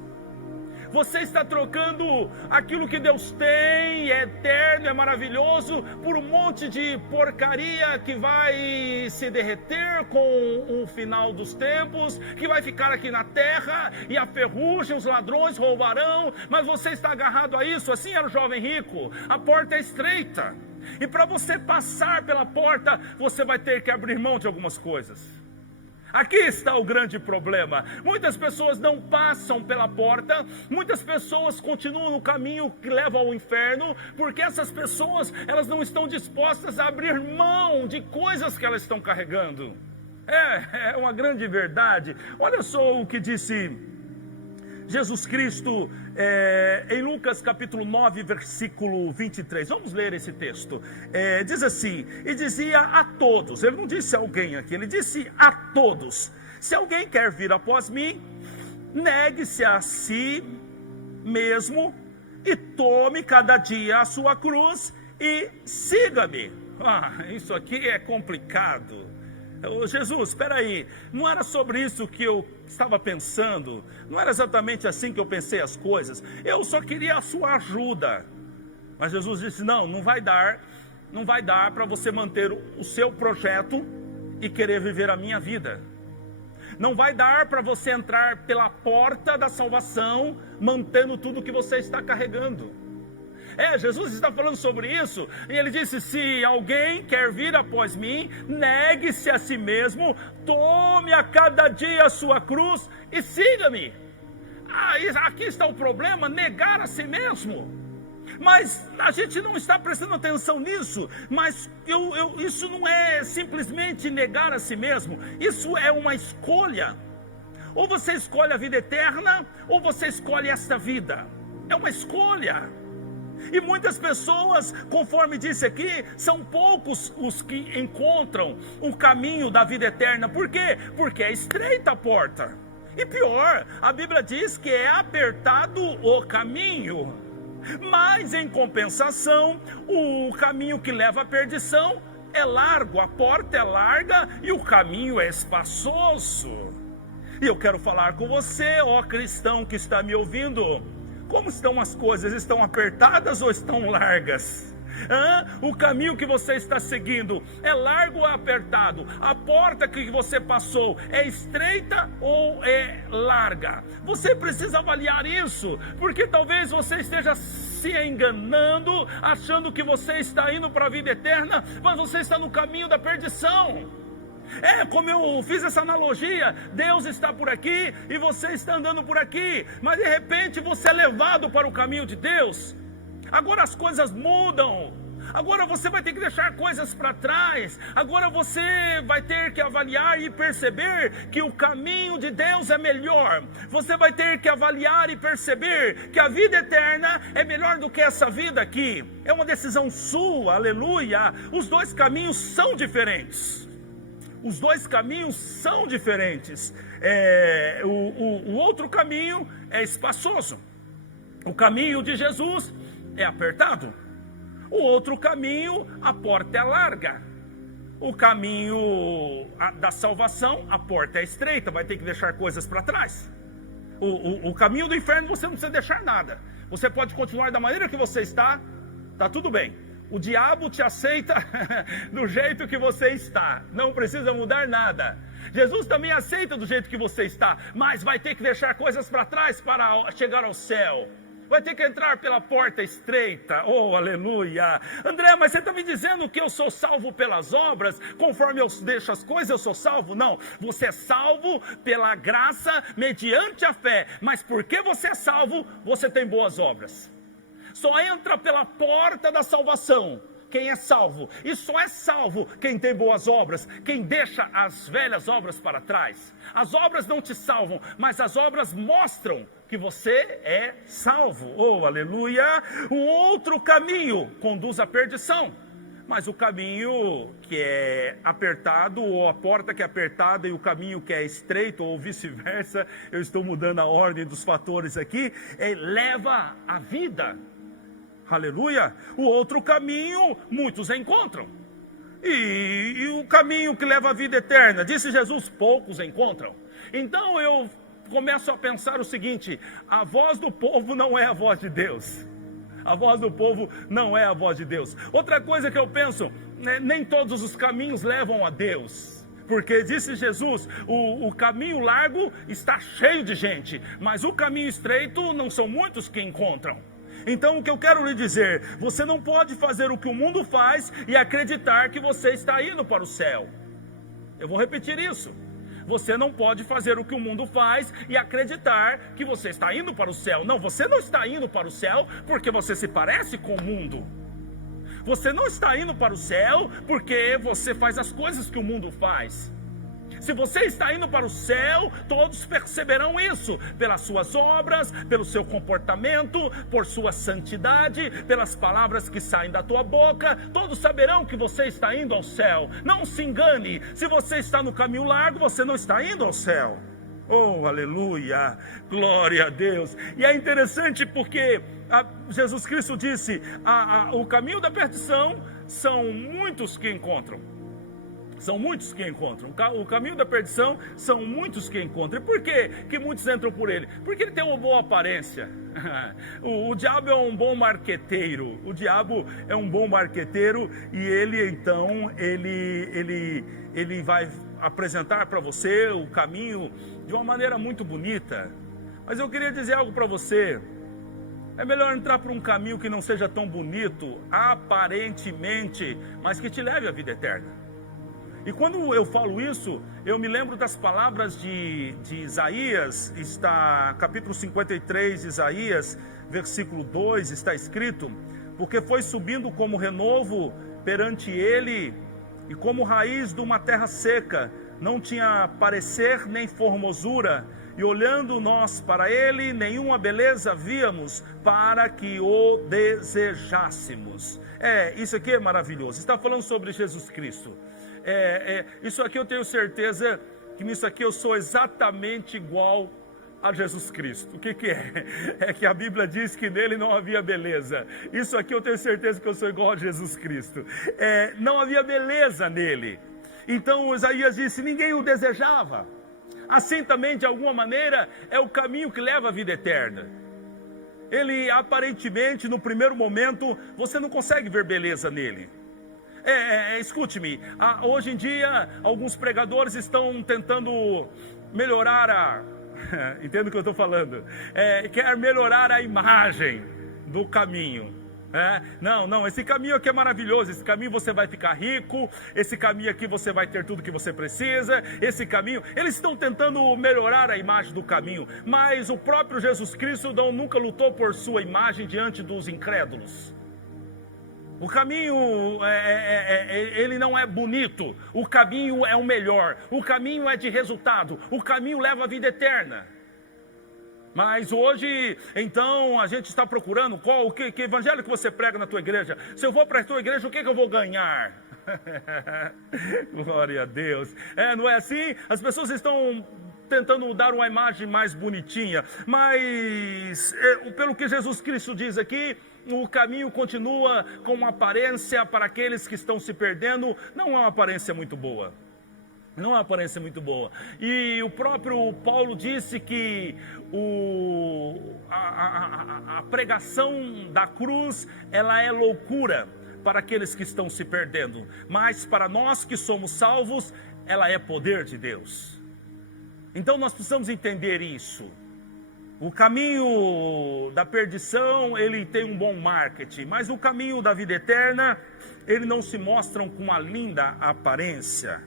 Você está trocando aquilo que Deus tem, é eterno, é maravilhoso, por um monte de porcaria que vai se derreter com o final dos tempos, que vai ficar aqui na terra, e a ferrugem, os ladrões roubarão, mas você está agarrado a isso. Assim era o jovem rico. A porta é estreita, e para você passar pela porta, você vai ter que abrir mão de algumas coisas. Aqui está o grande problema. Muitas pessoas não passam pela porta, muitas pessoas continuam no caminho que leva ao inferno, porque essas pessoas, elas não estão dispostas a abrir mão de coisas que elas estão carregando. É uma grande verdade. Olha só o que disse Jesus Cristo em Lucas capítulo 9, versículo 23. Vamos ler esse texto. Diz assim: e dizia a todos, ele não disse a alguém aqui, ele disse a todos: se alguém quer vir após mim, negue-se a si mesmo e tome cada dia a sua cruz e siga-me. Isso aqui é complicado. Jesus, espera aí, não era sobre isso que eu estava pensando, não era exatamente assim que eu pensei as coisas, eu só queria a sua ajuda. Mas Jesus disse: não vai dar para você manter o seu projeto e querer viver a minha vida. Não vai dar para você entrar pela porta da salvação mantendo tudo que você está carregando. Jesus está falando sobre isso, e ele disse: se alguém quer vir após mim, negue-se a si mesmo, tome a cada dia a sua cruz e siga-me. Aqui está o problema, negar a si mesmo. Mas a gente não está prestando atenção nisso. Mas isso não é simplesmente negar a si mesmo, isso é uma escolha. Ou você escolhe a vida eterna, ou você escolhe esta vida. É uma escolha. E muitas pessoas, conforme disse aqui, são poucos os que encontram o caminho da vida eterna. Por quê? Porque é estreita a porta. E pior, a Bíblia diz que é apertado o caminho. Mas em compensação, o caminho que leva à perdição é largo, a porta é larga e o caminho é espaçoso. E eu quero falar com você, ó cristão que está me ouvindo, como estão as coisas? Estão apertadas ou estão largas? O caminho que você está seguindo é largo ou é apertado? A porta que você passou é estreita ou é larga? Você precisa avaliar isso, porque talvez você esteja se enganando, achando que você está indo para a vida eterna, mas você está no caminho da perdição. Como eu fiz essa analogia, Deus está por aqui e você está andando por aqui, mas de repente você é levado para o caminho de Deus. Agora as coisas mudam, agora você vai ter que deixar coisas para trás, agora você vai ter que avaliar e perceber que o caminho de Deus é melhor. Você vai ter que avaliar e perceber que a vida eterna é melhor do que essa vida aqui. É uma decisão sua, aleluia. Os dois caminhos são diferentes. Os dois caminhos são diferentes. O outro caminho é espaçoso. O caminho de Jesus é apertado. O outro caminho, a porta é larga. O caminho da salvação, a porta é estreita, vai ter que deixar coisas para trás. O caminho do inferno você não precisa deixar nada. Você pode continuar da maneira que você está tudo bem. O diabo te aceita do jeito que você está, não precisa mudar nada. Jesus também aceita do jeito que você está, mas vai ter que deixar coisas para trás para chegar ao céu. Vai ter que entrar pela porta estreita. Oh, aleluia. André, mas você está me dizendo que eu sou salvo pelas obras? Conforme eu deixo as coisas, eu sou salvo? Não, você é salvo pela graça mediante a fé. Mas porque você é salvo, você tem boas obras. Só entra pela porta da salvação quem é salvo, e só é salvo quem tem boas obras, quem deixa as velhas obras para trás. As obras não te salvam, mas as obras mostram que você é salvo. Oh, aleluia. O outro caminho conduz à perdição, mas o caminho que é apertado, ou a porta que é apertada e o caminho que é estreito, ou vice-versa, eu estou mudando a ordem dos fatores aqui, leva à vida. Aleluia. O outro caminho, muitos encontram. E o caminho que leva à vida eterna, disse Jesus, poucos encontram. Então eu começo a pensar o seguinte: a voz do povo não é a voz de Deus. A voz do povo não é a voz de Deus. Outra coisa que eu penso, nem todos os caminhos levam a Deus. Porque disse Jesus, o caminho largo está cheio de gente, mas o caminho estreito não são muitos que encontram. Então o que eu quero lhe dizer, você não pode fazer o que o mundo faz e acreditar que você está indo para o céu. Eu vou repetir isso. Você não pode fazer o que o mundo faz e acreditar que você está indo para o céu. Não, você não está indo para o céu porque você se parece com o mundo. Você não está indo para o céu porque você faz as coisas que o mundo faz. Se você está indo para o céu, todos perceberão isso, pelas suas obras, pelo seu comportamento, por sua santidade, pelas palavras que saem da tua boca, todos saberão que você está indo ao céu. Não se engane, se você está no caminho largo, você não está indo ao céu. Oh, aleluia, glória a Deus. E é interessante porque Jesus Cristo disse, o caminho da perdição são muitos que encontram. São muitos que encontram. O caminho da perdição são muitos que encontram. E por que que muitos entram por ele? Porque ele tem uma boa aparência. O diabo é um bom marqueteiro. O diabo é um bom marqueteiro. E ele então, ele vai apresentar para você o caminho de uma maneira muito bonita. Mas eu queria dizer algo para você. É melhor entrar por um caminho que não seja tão bonito, aparentemente, mas que te leve à vida eterna. E quando eu falo isso, eu me lembro das palavras de Isaías, está capítulo 53 de Isaías, versículo 2, está escrito: porque foi subindo como renovo perante ele, e como raiz de uma terra seca, não tinha parecer nem formosura, e olhando nós para ele, nenhuma beleza víamos para que o desejássemos. Isso aqui é maravilhoso. Está falando sobre Jesus Cristo. Isso aqui eu tenho certeza que nisso aqui eu sou exatamente igual a Jesus Cristo. O que é? É que a Bíblia diz que nele não havia beleza. Isso aqui eu tenho certeza que eu sou igual a Jesus Cristo. Não havia beleza nele. Então Isaías disse, ninguém o desejava. Assim também, de alguma maneira, é o caminho que leva à vida eterna. Ele aparentemente, no primeiro momento, você não consegue ver beleza nele. Escute-me, hoje em dia, alguns pregadores estão tentando melhorar entendo o que eu estou falando, quer melhorar a imagem do caminho. Não, esse caminho aqui é maravilhoso, esse caminho você vai ficar rico, esse caminho aqui você vai ter tudo que você precisa, esse caminho, eles estão tentando melhorar a imagem do caminho, mas o próprio Jesus Cristo nunca lutou por sua imagem diante dos incrédulos. O caminho, ele não é bonito, o caminho é o melhor, o caminho é de resultado, o caminho leva à vida eterna. Mas hoje, então, a gente está procurando que evangelho que você prega na tua igreja? Se eu vou para a tua igreja, o que eu vou ganhar? Glória a Deus. Não é assim? As pessoas estão tentando dar uma imagem mais bonitinha, mas pelo que Jesus Cristo diz aqui, o caminho continua com uma aparência para aqueles que estão se perdendo, não é uma aparência muito boa. Não é uma aparência muito boa. E o próprio Paulo disse que a pregação da cruz, ela é loucura para aqueles que estão se perdendo, mas para nós que somos salvos, ela é poder de Deus. Então nós precisamos entender isso. O caminho da perdição, ele tem um bom marketing, mas o caminho da vida eterna, ele não se mostra com uma linda aparência.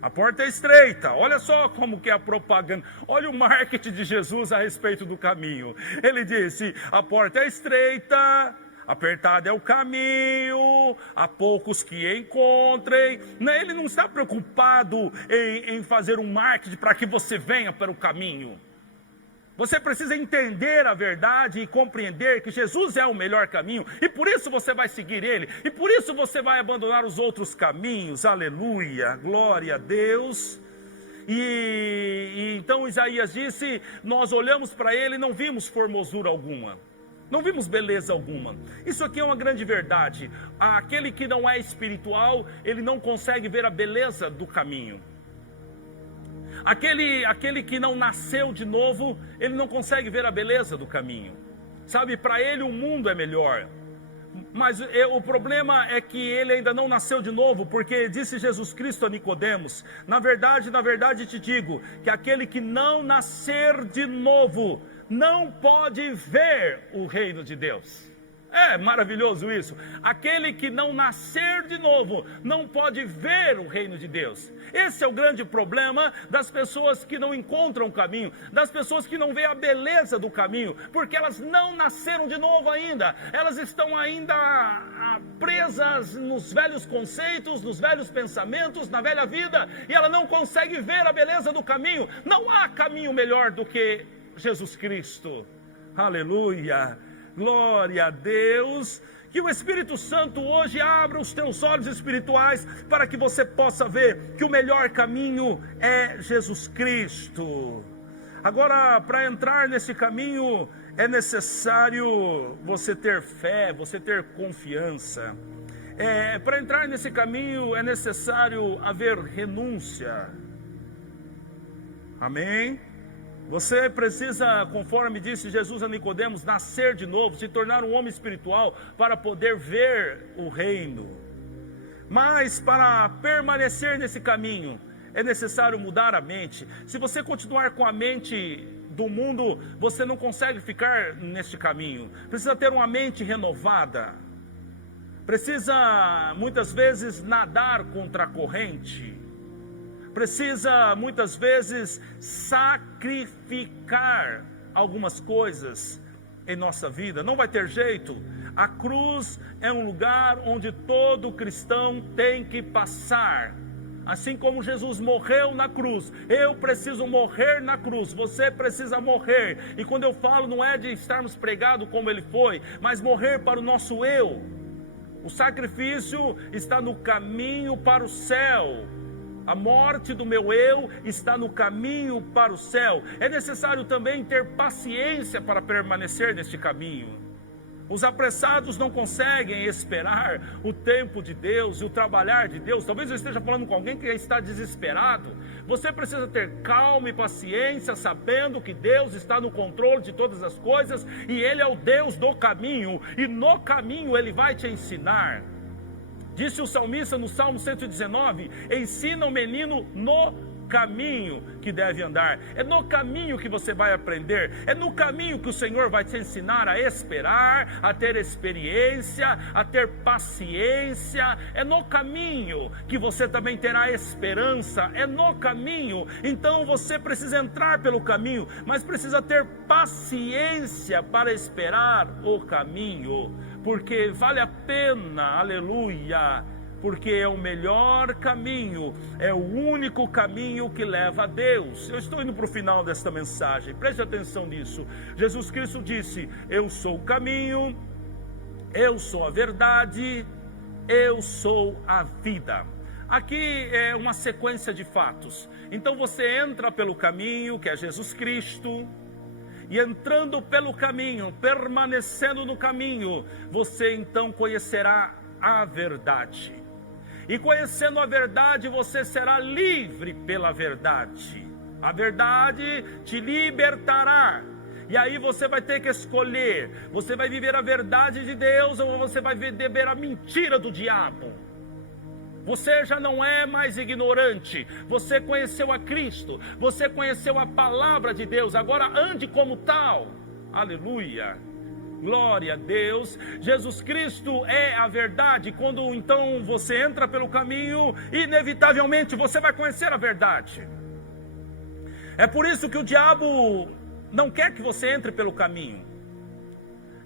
A porta é estreita, olha só como que é a propaganda, olha o marketing de Jesus a respeito do caminho. Ele disse, a porta é estreita, apertado é o caminho, há poucos que encontrem. Ele não está preocupado em fazer um marketing para que você venha para o caminho. Você precisa entender a verdade e compreender que Jesus é o melhor caminho, e por isso você vai seguir Ele, e por isso você vai abandonar os outros caminhos. Aleluia, glória a Deus. E então Isaías disse, nós olhamos para Ele e não vimos formosura alguma, não vimos beleza alguma. Isso aqui é uma grande verdade. Aquele que não é espiritual, ele não consegue ver a beleza do caminho. Aquele que não nasceu de novo, ele não consegue ver a beleza do caminho. Sabe, para ele o mundo é melhor. Mas o problema é que ele ainda não nasceu de novo, porque disse Jesus Cristo a Nicodemos, na verdade te digo, que aquele que não nascer de novo, não pode ver o reino de Deus. É maravilhoso isso. Aquele que não nascer de novo não pode ver o reino de Deus. Esse é o grande problema das pessoas que não encontram o caminho, das pessoas que não veem a beleza do caminho, porque elas não nasceram de novo ainda. Elas estão ainda presas nos velhos conceitos, nos velhos pensamentos, na velha vida, e ela não consegue ver a beleza do caminho. Não há caminho melhor do que Jesus Cristo. Aleluia. Glória a Deus, que o Espírito Santo hoje abra os teus olhos espirituais para que você possa ver que o melhor caminho é Jesus Cristo. Agora, para entrar nesse caminho é necessário você ter fé, você ter confiança. Para entrar nesse caminho é necessário haver renúncia. Amém? Você precisa, conforme disse Jesus a Nicodemos, nascer de novo, se tornar um homem espiritual para poder ver o reino. Mas para permanecer nesse caminho, é necessário mudar a mente. Se você continuar com a mente do mundo, você não consegue ficar neste caminho. Precisa ter uma mente renovada. Precisa, muitas vezes, nadar contra a corrente. Precisa muitas vezes sacrificar algumas coisas em nossa vida. Não vai ter jeito. A cruz é um lugar onde todo cristão tem que passar. Assim como Jesus morreu na cruz, eu preciso morrer na cruz, você precisa morrer. E quando eu falo, não é de estarmos pregados como ele foi, mas morrer para o nosso eu. O sacrifício está no caminho para o céu. A morte do meu eu está no caminho para o céu. É necessário também ter paciência para permanecer neste caminho. Os apressados não conseguem esperar o tempo de Deus e o trabalhar de Deus. Talvez eu esteja falando com alguém que está desesperado. Você precisa ter calma e paciência, sabendo que Deus está no controle de todas as coisas e Ele é o Deus do caminho, e no caminho Ele vai te ensinar. Disse o salmista no Salmo 119: ensina o menino no caminho que deve andar. É no caminho que você vai aprender, é no caminho que o Senhor vai te ensinar a esperar, a ter experiência, a ter paciência. É no caminho que você também terá esperança, é no caminho. Então você precisa entrar pelo caminho, mas precisa ter paciência para esperar o caminho, porque vale a pena, aleluia, porque é o melhor caminho, é o único caminho que leva a Deus. Eu estou indo para o final desta mensagem, preste atenção nisso. Jesus Cristo disse: eu sou o caminho, eu sou a verdade, eu sou a vida. Aqui é uma sequência de fatos. Então você entra pelo caminho, que é Jesus Cristo, e entrando pelo caminho, permanecendo no caminho, você então conhecerá a verdade. E conhecendo a verdade, você será livre pela verdade. A verdade te libertará. E aí você vai ter que escolher: você vai viver a verdade de Deus ou você vai viver a mentira do diabo? Você já não é mais ignorante, você conheceu a Cristo, você conheceu a palavra de Deus, agora ande como tal. Aleluia, glória a Deus. Jesus Cristo é a verdade. Quando então você entra pelo caminho, inevitavelmente você vai conhecer a verdade. É por isso que o diabo não quer que você entre pelo caminho.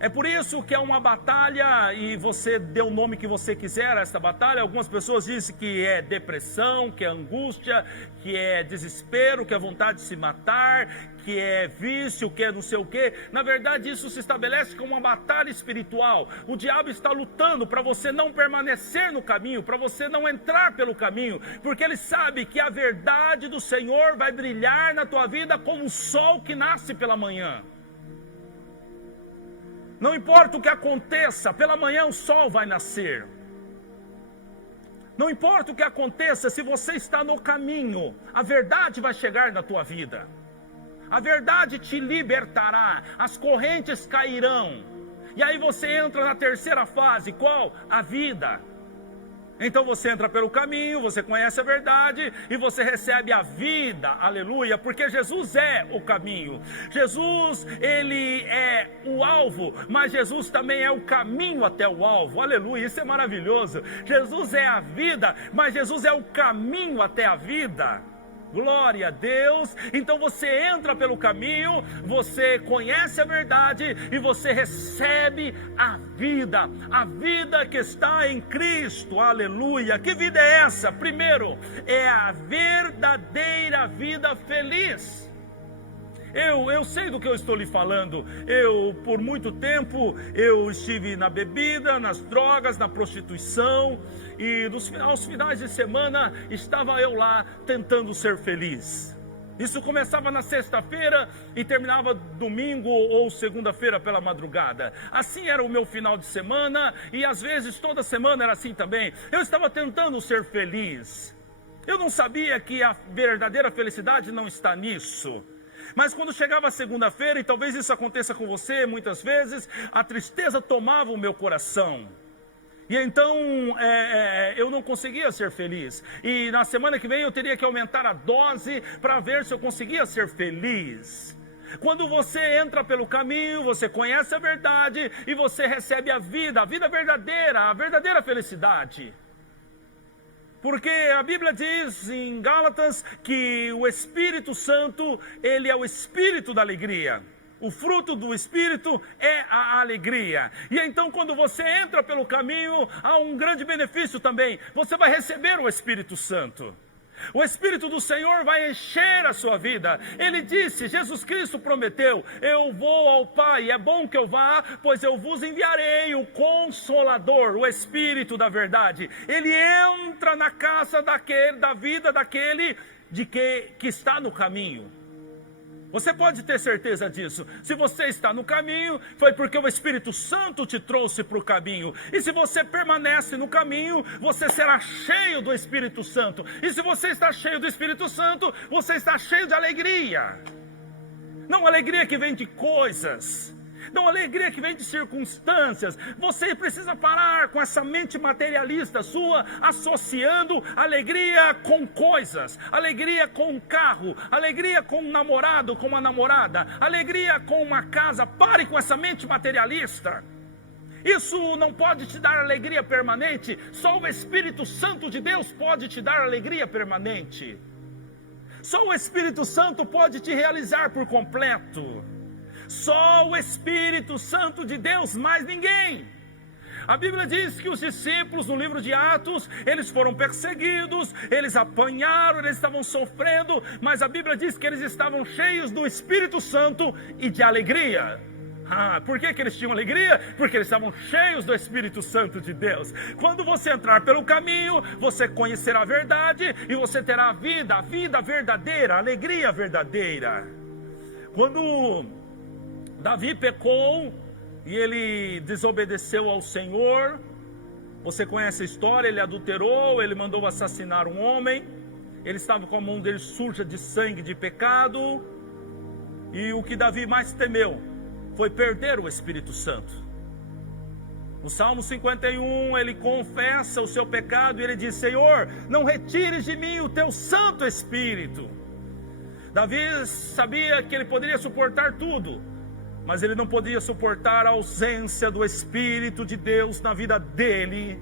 É por isso que é uma batalha, e você dê o nome que você quiser a esta batalha. Algumas pessoas dizem que é depressão, que é angústia, que é desespero, que é vontade de se matar, que é vício, que é não sei o quê. Na verdade, isso se estabelece como uma batalha espiritual. O diabo está lutando para você não permanecer no caminho, para você não entrar pelo caminho, porque ele sabe que a verdade do Senhor vai brilhar na tua vida como o sol que nasce pela manhã. Não importa o que aconteça, pela manhã o sol vai nascer. Não importa o que aconteça, se você está no caminho, a verdade vai chegar na tua vida. A verdade te libertará, as correntes cairão. E aí você entra na terceira fase, qual? A vida. Então você entra pelo caminho, você conhece a verdade e você recebe a vida, aleluia, porque Jesus é o caminho. Jesus, ele é o alvo, mas Jesus também é o caminho até o alvo, aleluia, isso é maravilhoso. Jesus é a vida, mas Jesus é o caminho até a vida. Glória a Deus. Então você entra pelo caminho, você conhece a verdade e você recebe a vida que está em Cristo, aleluia. Que vida é essa? Primeiro, é a verdadeira vida feliz. Eu sei do que eu estou lhe falando. Por muito tempo, eu estive na bebida, nas drogas, na prostituição, e aos finais de semana, estava eu lá tentando ser feliz. Isso começava na sexta-feira e terminava domingo ou segunda-feira pela madrugada. Assim era o meu final de semana, e às vezes toda semana era assim também. Eu estava tentando ser feliz. Eu não sabia que a verdadeira felicidade não está nisso. Mas quando chegava a segunda-feira, e talvez isso aconteça com você muitas vezes, a tristeza tomava o meu coração. E então eu não conseguia ser feliz. E na semana que vem eu teria que aumentar a dose para ver se eu conseguia ser feliz. Quando você entra pelo caminho, você conhece a verdade e você recebe a vida verdadeira, a verdadeira felicidade. Porque a Bíblia diz em Gálatas que o Espírito Santo, ele é o Espírito da alegria. O fruto do Espírito é a alegria. E então quando você entra pelo caminho, há um grande benefício também. Você vai receber o Espírito Santo. O Espírito do Senhor vai encher a sua vida. Ele disse, Jesus Cristo prometeu, eu vou ao Pai, é bom que eu vá, pois eu vos enviarei o Consolador, o Espírito da verdade. Ele entra na casa da vida daquele que está no caminho. Você pode ter certeza disso. Se você está no caminho, foi porque o Espírito Santo te trouxe para o caminho. E se você permanece no caminho, você será cheio do Espírito Santo. E se você está cheio do Espírito Santo, você está cheio de alegria. Não alegria que vem de coisas, não alegria que vem de circunstâncias. Você precisa parar com essa mente materialista sua, associando alegria com coisas, alegria com um carro, alegria com um namorado, com uma namorada, alegria com uma casa. Pare com essa mente materialista. Isso não pode te dar alegria permanente. Só o Espírito Santo de Deus pode te dar alegria permanente. Só o Espírito Santo pode te realizar por completo. Só o Espírito Santo de Deus, mais ninguém. A Bíblia diz que os discípulos no livro de Atos, eles foram perseguidos, eles apanharam, eles estavam sofrendo, mas a Bíblia diz que eles estavam cheios do Espírito Santo e de alegria. Por que eles tinham alegria? Porque eles estavam cheios do Espírito Santo de Deus. Quando você entrar pelo caminho, você conhecerá a verdade e você terá a vida verdadeira, a alegria verdadeira. Quando Davi pecou e ele desobedeceu ao Senhor, você conhece a história, ele adulterou, ele mandou assassinar um homem, ele estava com a mão dele suja de sangue, de pecado, e o que Davi mais temeu foi perder o Espírito Santo. No Salmo 51, ele confessa o seu pecado e ele diz, Senhor, não retires de mim o teu Santo Espírito. Davi sabia que ele poderia suportar tudo, mas ele não podia suportar a ausência do Espírito de Deus na vida dele.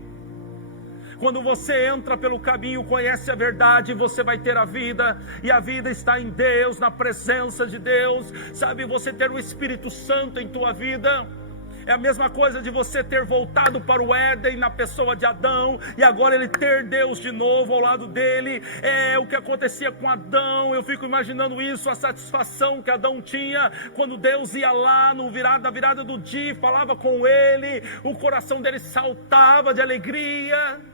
Quando você entra pelo caminho, conhece a verdade, você vai ter a vida, e a vida está em Deus, na presença de Deus. Sabe, você ter o Espírito Santo em tua vida é a mesma coisa de você ter voltado para o Éden na pessoa de Adão, e agora ele ter Deus de novo ao lado dele. É o que acontecia com Adão. Eu fico imaginando isso, a satisfação que Adão tinha quando Deus ia lá na virada do dia, falava com ele, o coração dele saltava de alegria.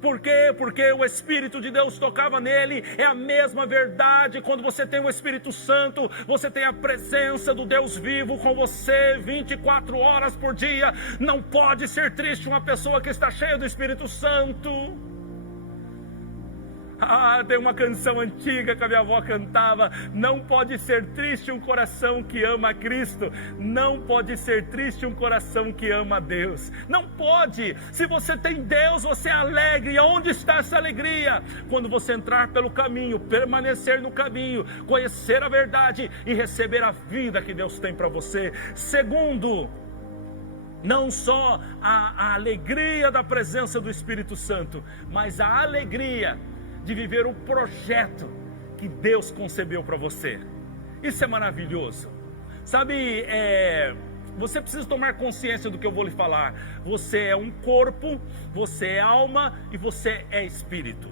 Por quê? Porque o Espírito de Deus tocava nele. É a mesma verdade. Quando você tem o Espírito Santo, você tem a presença do Deus vivo com você 24 horas por dia. Não pode ser triste uma pessoa que está cheia do Espírito Santo. Tem uma canção antiga que a minha avó cantava. Não pode ser triste um coração que ama a Cristo. Não pode ser triste um coração que ama a Deus. Não pode. Se você tem Deus, você é alegre. E onde está essa alegria? Quando você entrar pelo caminho, permanecer no caminho, conhecer a verdade e receber a vida que Deus tem para você. Segundo, não só a alegria da presença do Espírito Santo, mas a alegria de viver o projeto que Deus concebeu para você. Isso é maravilhoso. Sabe, você precisa tomar consciência do que eu vou lhe falar. Você é um corpo, você é alma e você é espírito.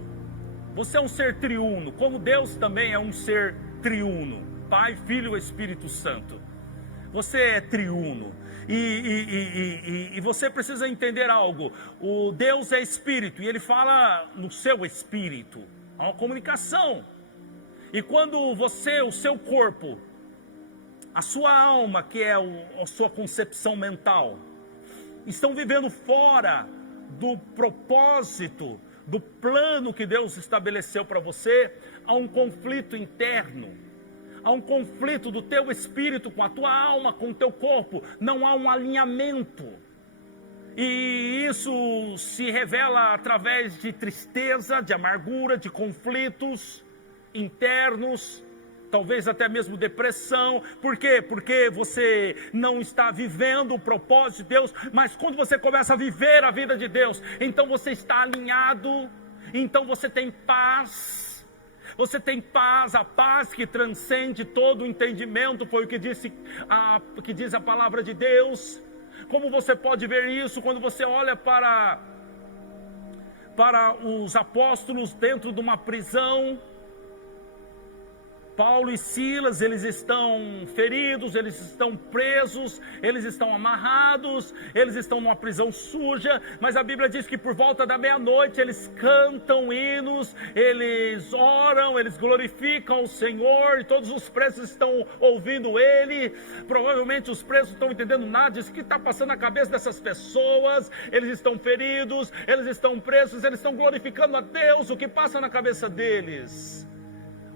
Você é um ser triuno, como Deus também é um ser triuno. Pai, Filho e Espírito Santo. Você é triuno. E você precisa entender algo. O Deus é espírito e ele fala no seu espírito. Há uma comunicação. E quando você, o seu corpo, a sua alma, que é a sua concepção mental, estão vivendo fora do propósito, do plano que Deus estabeleceu para você, há um conflito interno. Há um conflito do teu espírito com a tua alma, com o teu corpo. Não há um alinhamento. E isso se revela através de tristeza, de amargura, de conflitos internos, talvez até mesmo depressão. Por quê? Porque você não está vivendo o propósito de Deus. Mas quando você começa a viver a vida de Deus, então você está alinhado, então você tem paz. Você tem paz, a paz que transcende todo o entendimento, foi o que diz a palavra de Deus. Como você pode ver isso quando você olha para para os apóstolos dentro de uma prisão. Paulo e Silas, eles estão feridos, eles estão presos, eles estão amarrados, eles estão numa prisão suja, mas a Bíblia diz que por volta da meia-noite eles cantam hinos, eles oram, eles glorificam o Senhor, e todos os presos estão ouvindo ele. Provavelmente os presos não estão entendendo nada disso que está passando na cabeça dessas pessoas. Eles estão feridos, eles estão presos, eles estão glorificando a Deus. O que passa na cabeça deles?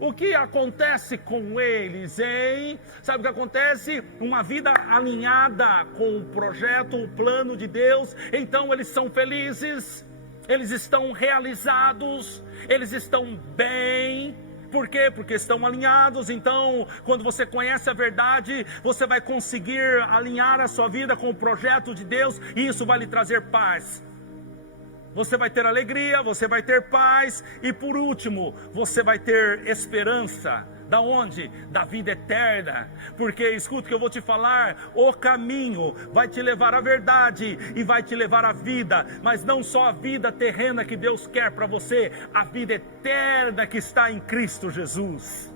O que acontece com eles, hein? Sabe o que acontece? Uma vida alinhada com o projeto, o plano de Deus. Então eles são felizes, eles estão realizados, eles estão bem. Por quê? Porque estão alinhados. Então, quando você conhece a verdade, você vai conseguir alinhar a sua vida com o projeto de Deus, e isso vai lhe trazer paz. Você vai ter alegria, você vai ter paz, e por último, você vai ter esperança. Da onde? Da vida eterna. Porque, escuta o que eu vou te falar, o caminho vai te levar à verdade e vai te levar à vida, mas não só a vida terrena que Deus quer para você, a vida eterna que está em Cristo Jesus.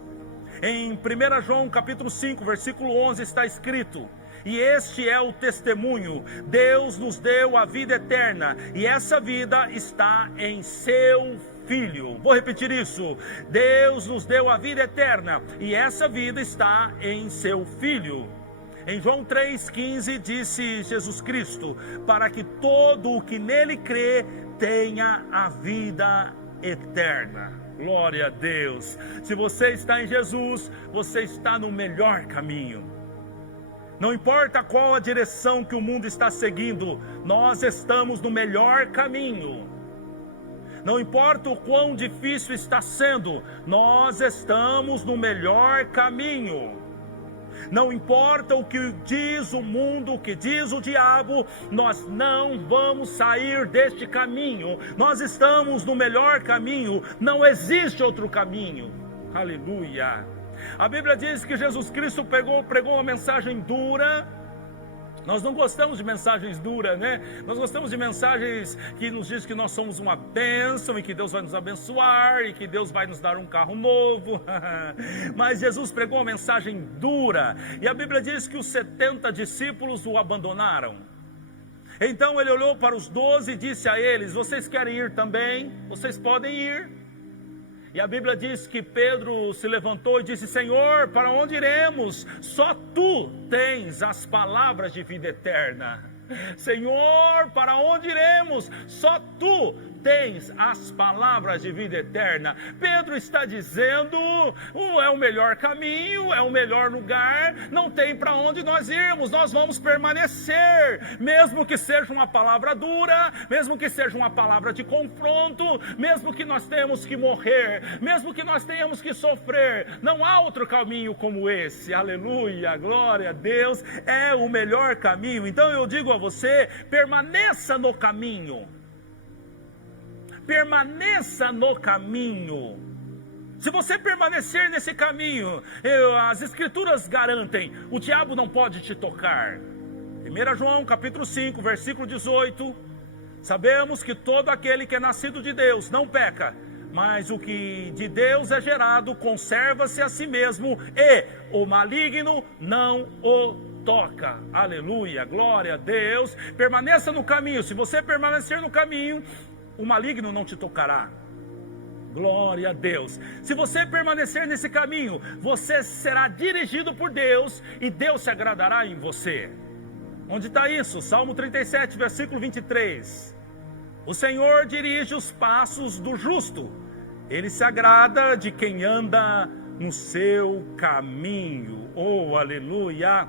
Em 1 João capítulo 5, versículo 11 está escrito: e este é o testemunho, Deus nos deu a vida eterna, e essa vida está em seu Filho. Vou repetir isso: Deus nos deu a vida eterna, e essa vida está em seu Filho. Em João 3,15 disse Jesus Cristo: para que todo o que nele crê tenha a vida eterna. Glória a Deus. Se você está em Jesus, você está no melhor caminho. Não importa qual a direção que o mundo está seguindo, nós estamos no melhor caminho. Não importa o quão difícil está sendo, nós estamos no melhor caminho. Não importa o que diz o mundo, o que diz o diabo, nós não vamos sair deste caminho. Nós estamos no melhor caminho, não existe outro caminho. Aleluia. A Bíblia diz que Jesus Cristo pregou uma mensagem dura. Nós não gostamos de mensagens duras, né? Nós gostamos de mensagens que nos diz que nós somos uma bênção e que Deus vai nos abençoar e que Deus vai nos dar um carro novo. Mas Jesus pregou uma mensagem dura, e a Bíblia diz que os 70 discípulos o abandonaram. Então ele olhou para os 12 e disse a eles: vocês querem ir também? Vocês podem ir. E a Bíblia diz que Pedro se levantou e disse: Senhor, para onde iremos? Só tu tens as palavras de vida eterna. Senhor, para onde iremos? Só tu tens as palavras de vida eterna. Pedro está dizendo: é o melhor caminho, é o melhor lugar, não tem para onde nós irmos, nós vamos permanecer, mesmo que seja uma palavra dura, mesmo que seja uma palavra de confronto, mesmo que nós tenhamos que morrer, mesmo que nós tenhamos que sofrer, não há outro caminho como esse. Aleluia, glória a Deus, é o melhor caminho. Então eu digo a você: permaneça no caminho. Permaneça no caminho. Se você permanecer nesse caminho, as escrituras garantem, o diabo não pode te tocar. 1 João capítulo 5, versículo 18. Sabemos que todo aquele que é nascido de Deus não peca, mas o que de Deus é gerado conserva-se a si mesmo, e o maligno não o toca. Aleluia, glória a Deus. Permaneça no caminho. Se você permanecer no caminho, o maligno não te tocará. Glória a Deus. Se você permanecer nesse caminho, você será dirigido por Deus e Deus se agradará em você. Onde está isso? Salmo 37, versículo 23. O Senhor dirige os passos do justo, Ele se agrada de quem anda no seu caminho. Oh, aleluia!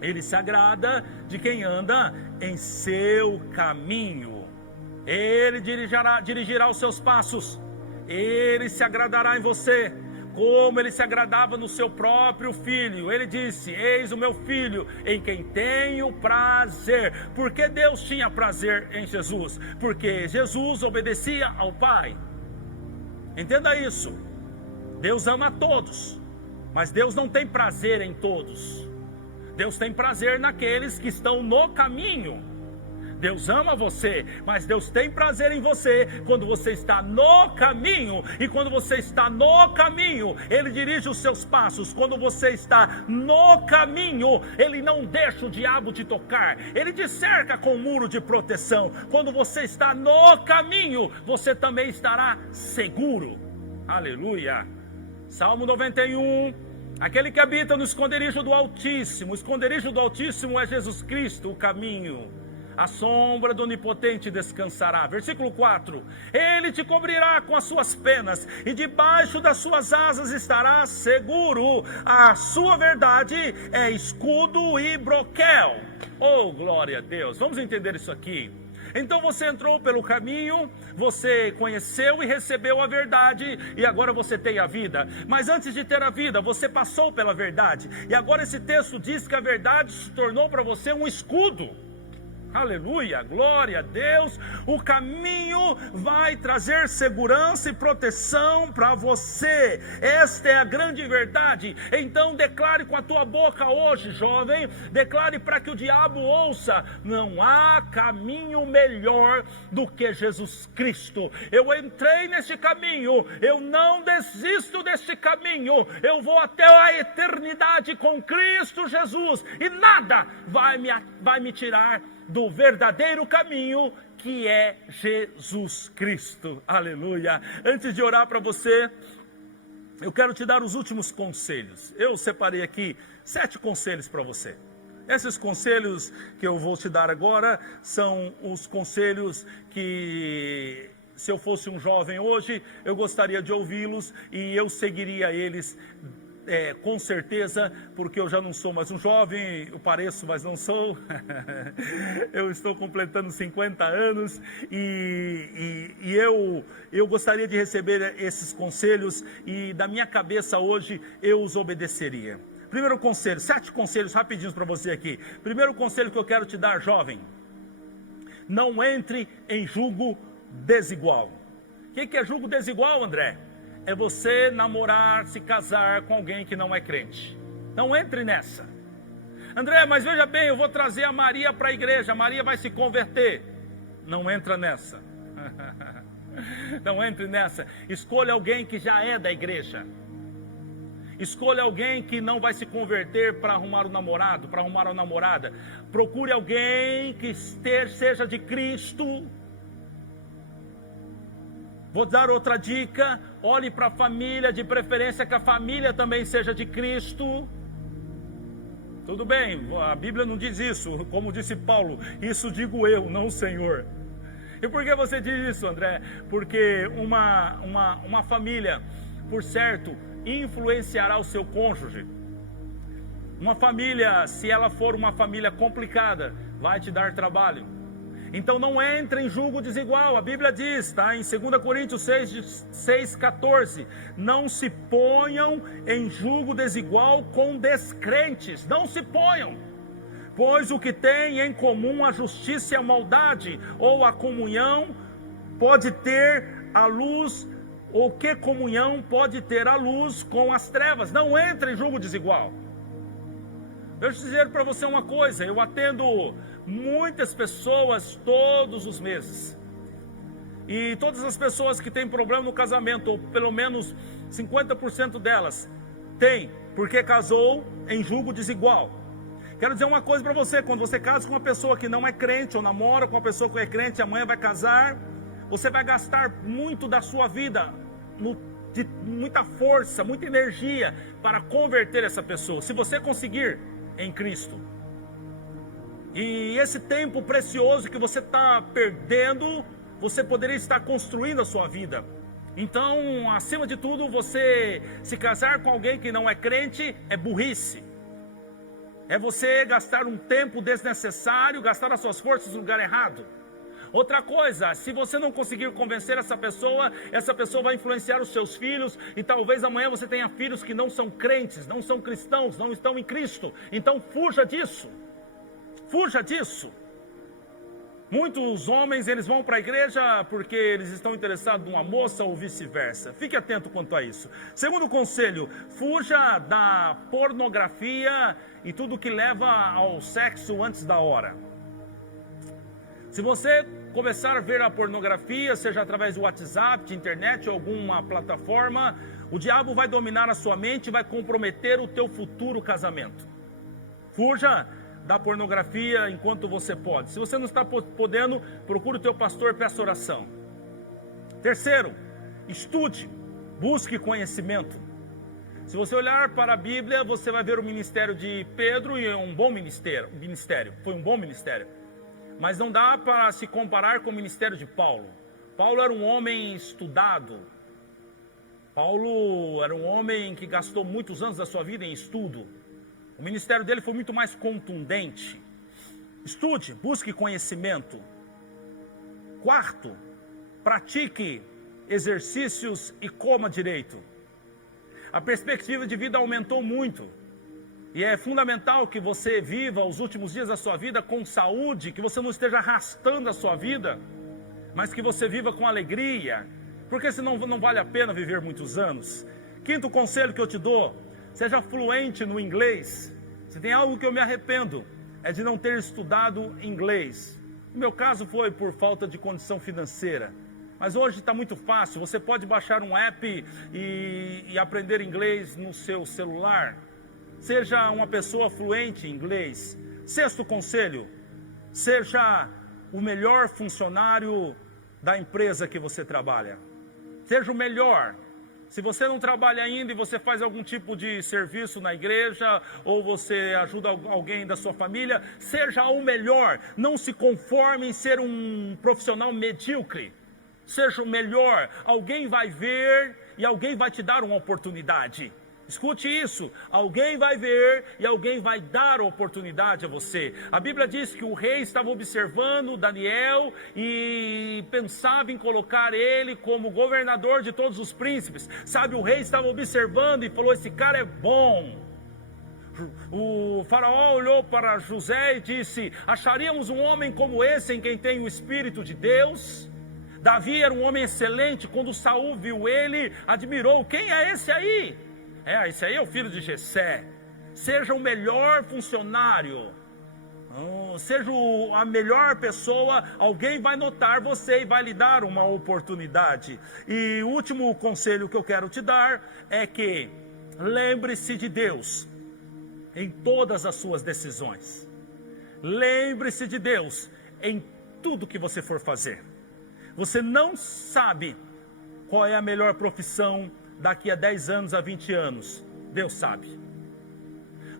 Ele se agrada de quem anda em seu caminho. Ele dirigirá os seus passos. Ele se agradará em você, como Ele se agradava no seu próprio Filho. Ele disse: eis o meu Filho, em quem tenho prazer. Por que Deus tinha prazer em Jesus? Porque Jesus obedecia ao Pai. Entenda isso. Deus ama a todos, mas Deus não tem prazer em todos. Deus tem prazer naqueles que estão no caminho. Deus ama você, mas Deus tem prazer em você quando você está no caminho. E quando você está no caminho, Ele dirige os seus passos. Quando você está no caminho, Ele não deixa o diabo te tocar. Ele te cerca com um muro de proteção. Quando você está no caminho, você também estará seguro. Aleluia. Salmo 91. Aquele que habita no esconderijo do Altíssimo. O esconderijo do Altíssimo é Jesus Cristo, o caminho. A sombra do Onipotente descansará. Versículo 4. Ele te cobrirá com as suas penas, e debaixo das suas asas estará seguro. A sua verdade é escudo e broquel. Oh, glória a Deus. Vamos entender isso aqui. Então você entrou pelo caminho, você conheceu e recebeu a verdade, e agora você tem a vida. Mas antes de ter a vida, você passou pela verdade, e agora esse texto diz que a verdade se tornou para você um escudo. Aleluia, glória a Deus. O caminho vai trazer segurança e proteção para você. Esta é a grande verdade. Então declare com a tua boca hoje, jovem. Declare para que o diabo ouça: não há caminho melhor do que Jesus Cristo. Eu entrei neste caminho, eu não desisto deste caminho. Eu vou até a eternidade com Cristo Jesus, e nada vai me tirar do verdadeiro caminho, que é Jesus Cristo. Aleluia. Antes de orar para você, eu quero te dar os últimos conselhos. Eu separei aqui 7 conselhos para você. Esses conselhos que eu vou te dar agora são os conselhos que, se eu fosse um jovem hoje, eu gostaria de ouvi-los, e eu seguiria eles com certeza, porque eu já não sou mais um jovem. Eu pareço, mas não sou. Eu estou completando 50 anos e eu gostaria de receber esses conselhos, e da minha cabeça hoje eu os obedeceria. Primeiro conselho, 7 conselhos rapidinhos para você aqui. Primeiro conselho que eu quero te dar, jovem: não entre em julgo desigual. O que é julgo desigual, André? É você namorar, se casar com alguém que não é crente. Não entre nessa. André, mas veja bem, eu vou trazer a Maria para a igreja, a Maria vai se converter. Não entra nessa. Não entre nessa. Escolha alguém que já é da igreja. Escolha alguém que não vai se converter para arrumar um namorado, para arrumar uma namorada. Procure alguém que seja de Cristo. Vou dar outra dica: olhe para a família, de preferência que a família também seja de Cristo. Tudo bem, a Bíblia não diz isso, como disse Paulo, isso digo eu, não o Senhor. E por que você diz isso, André? Porque uma família, por certo, influenciará o seu cônjuge. Uma família, se ela for uma família complicada, vai te dar trabalho. Então não entre em julgo desigual. A Bíblia diz, tá? Em 2 Coríntios 6,14, não se ponham em julgo desigual com descrentes. Não se ponham. Pois o que tem em comum a justiça e a maldade, ou a comunhão pode ter a luz, ou que comunhão pode ter a luz com as trevas? Não entre em julgo desigual. Deixa eu dizer para você uma coisa: eu atendo muitas pessoas todos os meses, e todas as pessoas que têm problema no casamento, ou pelo menos 50% delas, tem, porque casou em julgo desigual. Quero dizer uma coisa para você: quando você casa com uma pessoa que não é crente, ou namora com uma pessoa que é crente, amanhã vai casar, você vai gastar muito da sua vida, de muita força, muita energia, para converter essa pessoa, se você conseguir, em Cristo. E esse tempo precioso que você está perdendo, você poderia estar construindo a sua vida. Então, acima de tudo, você se casar com alguém que não é crente é burrice. É você gastar um tempo desnecessário, gastar as suas forças no lugar errado. Outra coisa, se você não conseguir convencer essa pessoa vai influenciar os seus filhos, e talvez amanhã você tenha filhos que não são crentes, não são cristãos, não estão em Cristo. Então fuja disso. Fuja disso. Muitos homens, eles vão para a igreja porque eles estão interessados numa moça, ou vice-versa. Fique atento quanto a isso. Segundo conselho: fuja da pornografia e tudo que leva ao sexo antes da hora. Se você começar a ver a pornografia, seja através do WhatsApp, de internet ou alguma plataforma, o diabo vai dominar a sua mente e vai comprometer o teu futuro casamento. Fuja da pornografia enquanto você pode. Se você não está podendo, procure o teu pastor e peça oração. Terceiro, estude, busque conhecimento. Se você olhar para a Bíblia, você vai ver o ministério de Pedro e é um bom ministério. Foi um bom ministério. Mas não dá para se comparar com o ministério de Paulo. Paulo era um homem estudado. Paulo era um homem que gastou muitos anos da sua vida em estudo. O ministério dele foi muito mais contundente. Estude, busque conhecimento. Quarto, pratique exercícios e coma direito. A perspectiva de vida aumentou muito. E é fundamental que você viva os últimos dias da sua vida com saúde, que você não esteja arrastando a sua vida, mas que você viva com alegria, porque senão não vale a pena viver muitos anos. Quinto conselho que eu te dou: seja fluente no inglês. Se tem algo que eu me arrependo, é de não ter estudado inglês. No meu caso foi por falta de condição financeira, mas hoje está muito fácil. Você pode baixar um app e aprender inglês no seu celular. Seja uma pessoa fluente em inglês. Sexto conselho: seja o melhor funcionário da empresa que você trabalha. Seja o melhor. Se você não trabalha ainda e você faz algum tipo de serviço na igreja, ou você ajuda alguém da sua família, seja o melhor. Não se conforme em ser um profissional medíocre. Seja o melhor. Alguém vai ver e alguém vai te dar uma oportunidade. Escute isso: alguém vai ver e alguém vai dar oportunidade a você. A Bíblia diz que o rei estava observando Daniel e pensava em colocar ele como governador de todos os príncipes. Sabe, o rei estava observando e falou: esse cara é bom. O faraó olhou para José e disse: acharíamos um homem como esse em quem tem o Espírito de Deus? Davi era um homem excelente. Quando Saul viu ele, admirou: quem é esse aí? Esse aí é o filho de Jessé. Seja o melhor funcionário, seja a melhor pessoa. Alguém vai notar você e vai lhe dar uma oportunidade. E o último conselho que eu quero te dar é que lembre-se de Deus em todas as suas decisões. Lembre-se de Deus em tudo que você for fazer. Você não sabe qual é a melhor profissão daqui a 10 anos, a 20 anos. Deus sabe.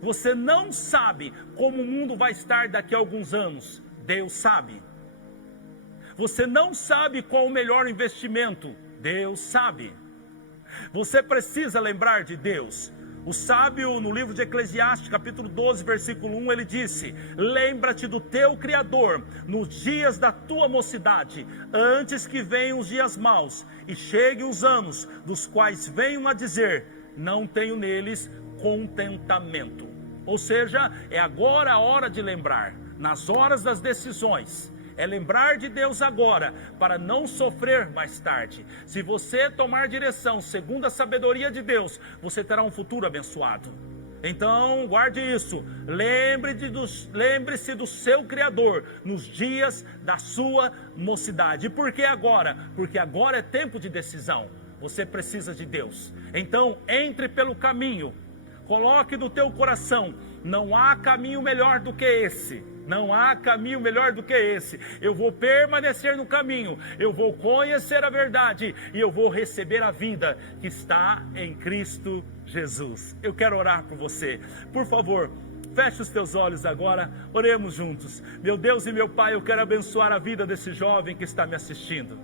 Você não sabe como o mundo vai estar daqui a alguns anos. Deus sabe. Você não sabe qual o melhor investimento. Deus sabe. Você precisa lembrar de Deus. O sábio, no livro de Eclesiastes, capítulo 12, versículo 1, ele disse: lembra-te do teu Criador nos dias da tua mocidade, antes que venham os dias maus e cheguem os anos, dos quais venham a dizer: não tenho neles contentamento. Ou seja, é agora a hora de lembrar, nas horas das decisões. É lembrar de Deus agora, para não sofrer mais tarde. Se você tomar direção segundo a sabedoria de Deus, você terá um futuro abençoado. Então, guarde isso. Lembre-se do seu Criador nos dias da sua mocidade. E por que agora? Porque agora é tempo de decisão. Você precisa de Deus. Então, entre pelo caminho. Coloque no teu coração: não há caminho melhor do que esse. Não há caminho melhor do que esse. Eu vou permanecer no caminho, eu vou conhecer a verdade e eu vou receber a vida que está em Cristo Jesus. Eu quero orar por você. Por favor, feche os teus olhos agora, oremos juntos. Meu Deus e meu Pai, eu quero abençoar a vida desse jovem que está me assistindo.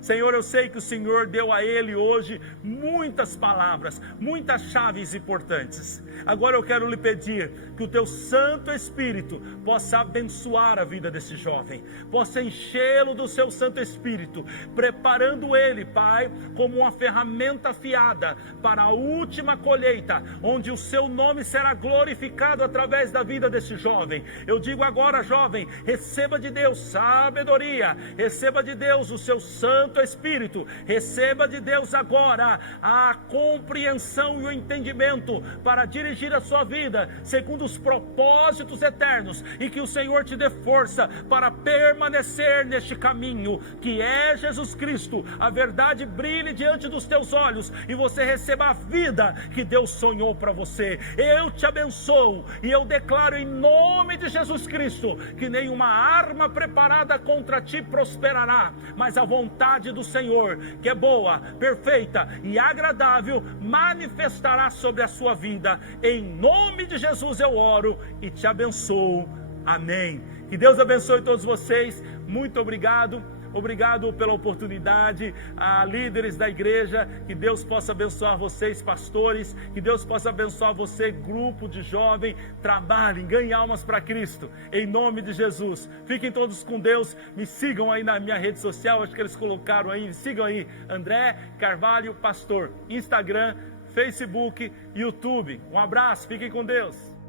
Senhor, eu sei que o Senhor deu a ele hoje muitas palavras, muitas chaves importantes. Agora eu quero lhe pedir que o teu Santo Espírito possa abençoar a vida desse jovem, possa enchê-lo do seu Santo Espírito, preparando ele, Pai, como uma ferramenta afiada para a última colheita, onde o seu nome será glorificado através da vida desse jovem. Eu digo agora, jovem, receba de Deus sabedoria, receba de Deus o seu Santo Santo Espírito, receba de Deus agora a compreensão e o entendimento para dirigir a sua vida segundo os propósitos eternos, e que o Senhor te dê força para permanecer neste caminho que é Jesus Cristo. A verdade brilhe diante dos teus olhos e você receba a vida que Deus sonhou para você. Eu te abençoo e eu declaro em nome de Jesus Cristo que nenhuma arma preparada contra ti prosperará, mas a vontade do Senhor, que é boa, perfeita e agradável, manifestará sobre a sua vida. Em nome de Jesus eu oro e te abençoo. Amém. Que Deus abençoe todos vocês. Muito obrigado. Obrigado pela oportunidade, a líderes da igreja. Que Deus possa abençoar vocês, pastores. Que Deus possa abençoar você, grupo de jovem. Trabalhem, ganhem almas para Cristo, em nome de Jesus. Fiquem todos com Deus. Me sigam aí na minha rede social, acho que eles colocaram aí. Me sigam aí, André Carvalho Pastor, Instagram, Facebook, YouTube. Um abraço, fiquem com Deus.